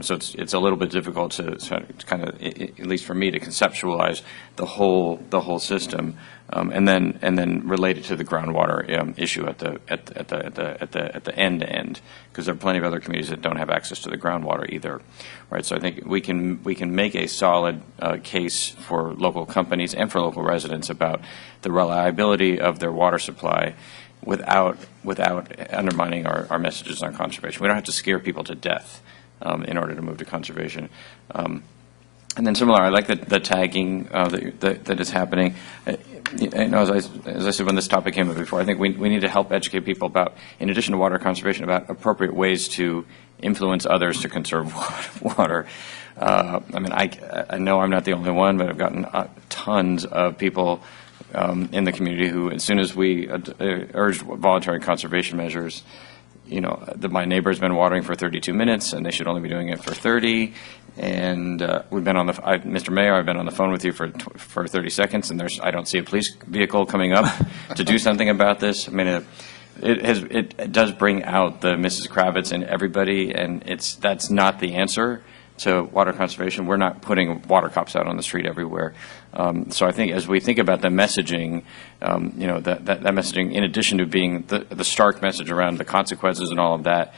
So it's a little bit difficult to kind of, at least for me, to conceptualize the whole system, and then relate it to the groundwater issue at the end, because there are plenty of other communities that don't have access to the groundwater either, right? So I think we can make a solid case for local companies and for local residents about the reliability of their water supply without undermining our messages on conservation. We don't have to scare people to death in order to move to conservation. And then similar, I like the tagging that is happening. As I said when this topic came up before, I think we need to help educate people about, in addition to water conservation, about appropriate ways to influence others to conserve water. I mean, I know I'm not the only one, but I've gotten tons of people in the community who, as soon as we urged voluntary conservation measures, my neighbor's been watering for 32 minutes, and they should only be doing it for 30. And we've been on Mr. Mayor, I've been on the phone with you for 30 seconds, and I don't see a police vehicle coming up to do something about this. I mean, it does bring out the Mrs. Kravitz in everybody, and that's not the answer to water conservation. We're not putting water cops out on the street everywhere. So I think as we think about the messaging, that messaging, in addition to being the stark message around the consequences and all of that,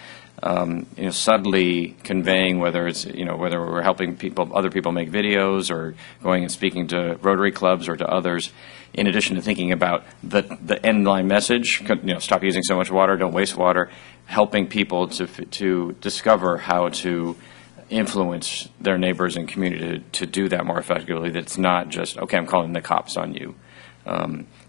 subtly conveying whether we're helping other people make videos, or going and speaking to Rotary clubs or to others, in addition to thinking about the end line message, stop using so much water, don't waste water, helping people to discover how to influence their neighbors and community to do that more effectively. That's not just, okay, I'm calling the cops on you,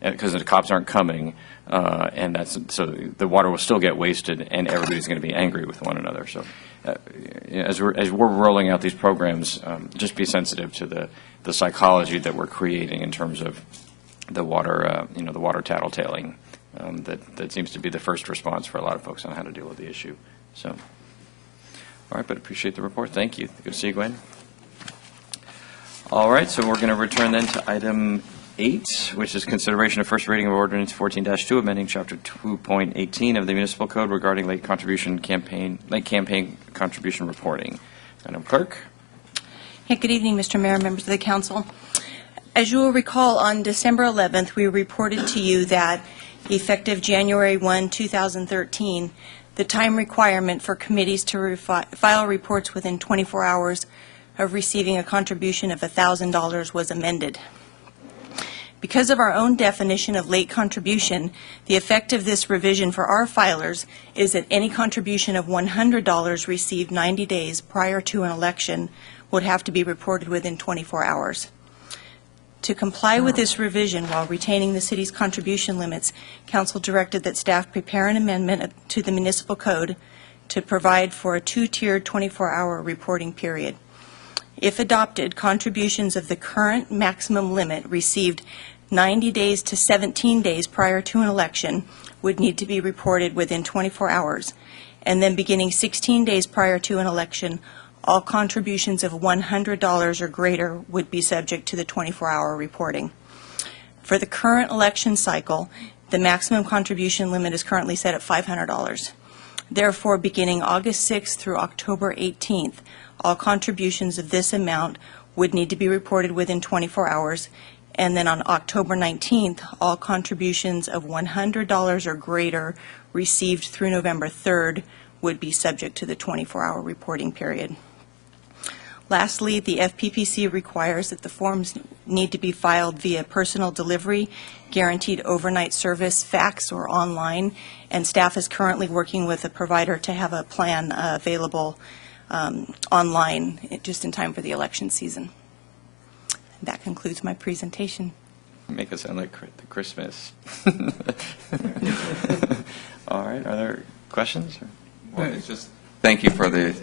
because the cops aren't coming, and so the water will still get wasted, and everybody's going to be angry with one another. So as we're rolling out these programs, just be sensitive to the psychology that we're creating in terms of the water, the water tattletaling, that seems to be the first response for a lot of folks on how to deal with the issue. So. All right, but appreciate the report. Thank you. Good to see you, Gwen. All right, so we're going to return then to item 8, which is consideration of first reading of ordinance 14-2, amending chapter 2.18 of the municipal code regarding late campaign contribution reporting. Madam Clerk. Hey, good evening, Mr. Mayor, members of the council. As you will recall, on December 11th, we reported to you that effective January 1, 2013, the time requirement for committees to file reports within 24 hours of receiving a contribution of $1,000 was amended. Because of our own definition of late contribution, the effect of this revision for our filers is that any contribution of $100 received 90 days prior to an election would have to be reported within 24 hours. To comply with this revision while retaining the city's contribution limits, Council directed that staff prepare an amendment to the municipal code to provide for a two-tiered 24-hour reporting period. If adopted, contributions of the current maximum limit received 90 days to 17 days prior to an election would need to be reported within 24 hours, and then beginning 16 days prior to an election, all contributions of $100 or greater would be subject to the 24-hour reporting. For the current election cycle, the maximum contribution limit is currently set at $500. Therefore, beginning August 6th through October 18th, all contributions of this amount would need to be reported within 24 hours, and then on October 19th, all contributions of $100 or greater received through November 3rd would be subject to the 24-hour reporting period. Lastly, the FPPC requires that the forms need to be filed via personal delivery, guaranteed overnight service, fax, or online, and staff is currently working with a provider to have a plan available online just in time for the election season. That concludes my presentation. Make it sound like the Christmas. All right, are there questions? Well, it's just, thank you for the,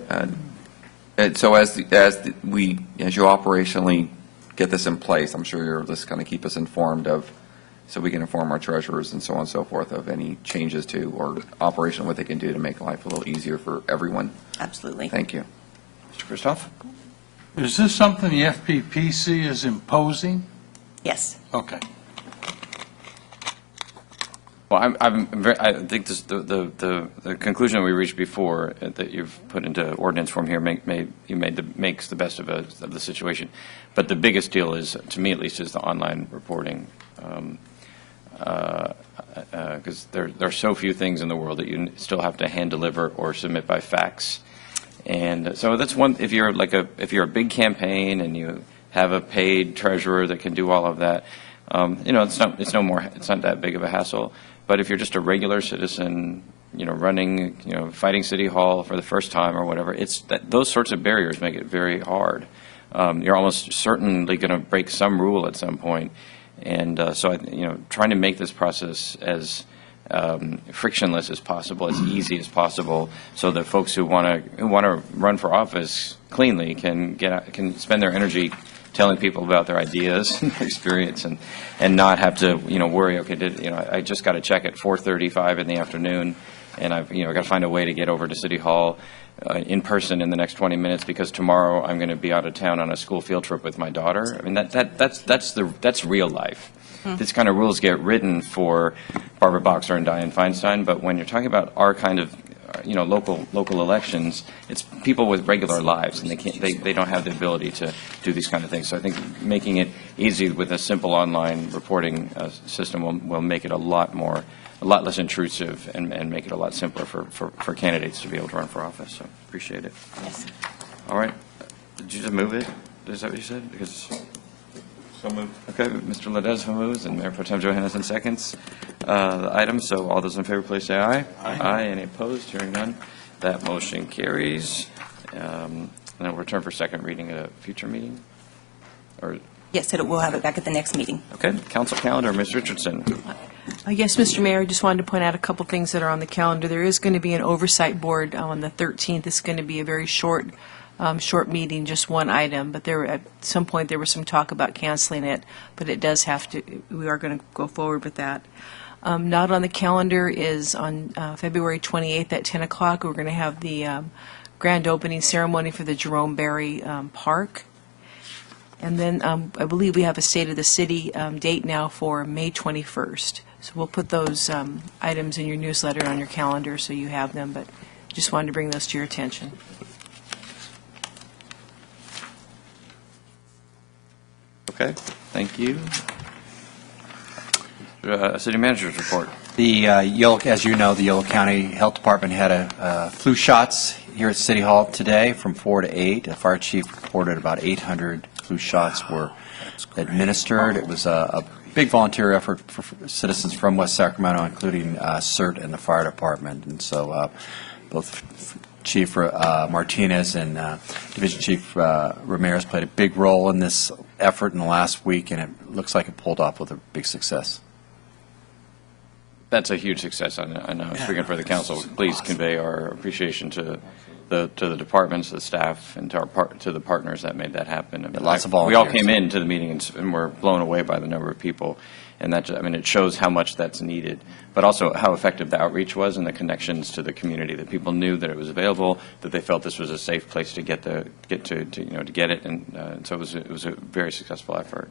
so as you operationally get this in place, I'm sure you're just going to keep us informed of, so we can inform our treasurers and so on and so forth of any changes to or operation, what they can do to make life a little easier for everyone. Absolutely. Thank you. Mr. Christoph? Is this something the FPPC is imposing? Yes. Okay. Well, I think this, the conclusion we reached before that you've put into ordinance form here makes the best of the situation. But the biggest deal is, to me at least, is the online reporting. Because there are so few things in the world that you still have to hand deliver or submit by fax. And so that's one, if you're a big campaign and you have a paid treasurer that can do all of that, it's not that big of a hassle. But if you're just a regular citizen, running, fighting City Hall for the first time or whatever, those sorts of barriers make it very hard. You're almost certainly going to break some rule at some point. And so, trying to make this process as frictionless as possible, as easy as possible, so that folks who want to run for office cleanly can spend their energy telling people about their ideas and their experience, and not have to worry. Okay, I just got to check at 4:35 in the afternoon, and I've got to find a way to get over to City Hall in person in the next 20 minutes because tomorrow I'm going to be out of town on a school field trip with my daughter. I mean that's real life. This kind of rules get written for Barbara Boxer and Dianne Feinstein, but when you're talking about our kind of local elections, it's people with regular lives, and they don't have the ability to do these kind of things. So I think making it easy with a simple online reporting system will make it a lot less intrusive and make it a lot simpler for candidates to be able to run for office. So appreciate it. Yes. All right. Did you just move it? Is that what you said? Because So moved. okay, Mr. Ledesma moves and Mayor Pro Tem Johannesson seconds the item. So all those in favor, please say aye. Aye. Any opposed? Hearing none. That motion carries. And then we'll return for second reading at a future meeting. Or Yes, we'll have it back at the next meeting. okay, council calendar, Ms. Richardson. Yes, Mr. Mayor, I just wanted to point out a couple things that are on the calendar. There is going to be an oversight board on the 13th. It's going to be a very short meeting, just one item, but at some point there was some talk about canceling it, but it does have to, we are going to go forward with that. Not on the calendar is on February 28th at 10 o'clock. We're going to have the grand opening ceremony for the Jerome Berry Park. And then I believe we have a State of the City date now for May 21st. So we'll put those items in your newsletter on your calendar so you have them, but just wanted to bring those to your attention. Okay, thank you. City Manager's report. As you know, the Yolo County Health Department had flu shots here at City Hall today from 4 to 8. The fire chief reported about 800 flu shots were administered. It was a big volunteer effort for citizens from West Sacramento, including CERT and the fire department. And so both Chief Martinez and Division Chief Ramirez played a big role in this effort in the last week, and it looks like it pulled off with a big success. That's a huge success. I know, speaking for the council, please convey our appreciation to the departments, the staff, and to the partners that made that happen. I mean, Lots of we all volunteers. came into the meeting and were blown away by the number of people, and that, I mean, it shows how much that's needed, but also how effective the outreach was and the connections to the community, that people knew that it was available, that they felt this was a safe place to get it, and so it was a very successful effort.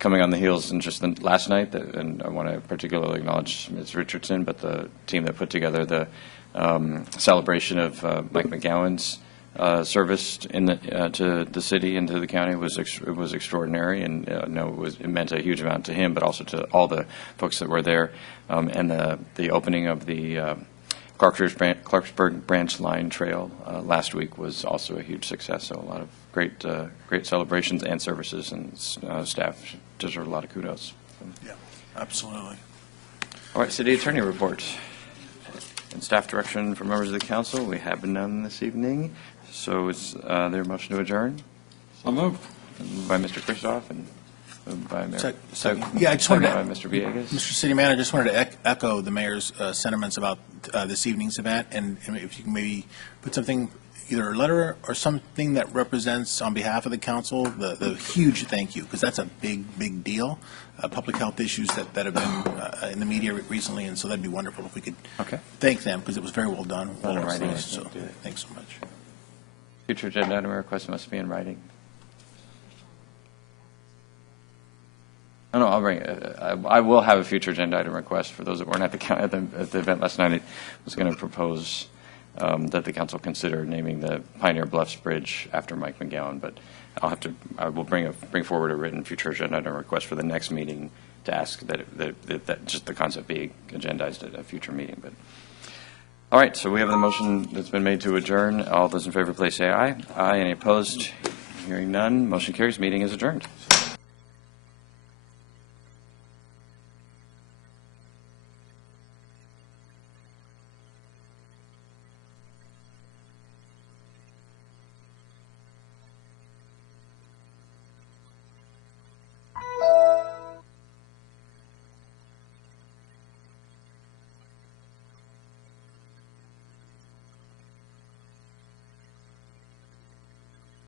Coming on the heels, and just last night, and I want to particularly acknowledge Ms. Richardson, but the team that put together the celebration of Mike McGowan's service to the city and to the county was extraordinary, and it meant a huge amount to him, but also to all the folks that were there. And the opening of the Clarksburg Branch Line Trail last week was also a huge success. So a lot of great celebrations and services, and staff deserve a lot of kudos. Yeah, absolutely. All right, city attorney report and staff direction for members of the council. We have none this evening. So is there a motion to adjourn? So moved. By Mr. Kristoff and moved by Mayor. Second. Yeah, I just wanted to, by Mr. Villegas. Mr. City Manager, I just wanted to echo the mayor's sentiments about this evening's event, and if you can maybe put something, either a letter or something that represents, on behalf of the council, the huge thank you, because that's a big deal. Public health issues that have been in the media recently, and so that'd be wonderful if we could thank them, because it was very well done. Well, in writing, So thanks so much. Future agenda item request must be in writing. No, I'll bring it. I will have a future agenda item request for those that weren't at the event last night. I was going to propose that the council consider naming the Pioneer Bluffs Bridge after Mike McGowan, but I will bring forward a written future agenda item request for the next meeting to ask that just the concept be agendized at a future meeting. But all right, so we have the motion that's been made to adjourn. All those in favor, please say aye. Aye. Any opposed? Hearing none, motion carries. Meeting is adjourned.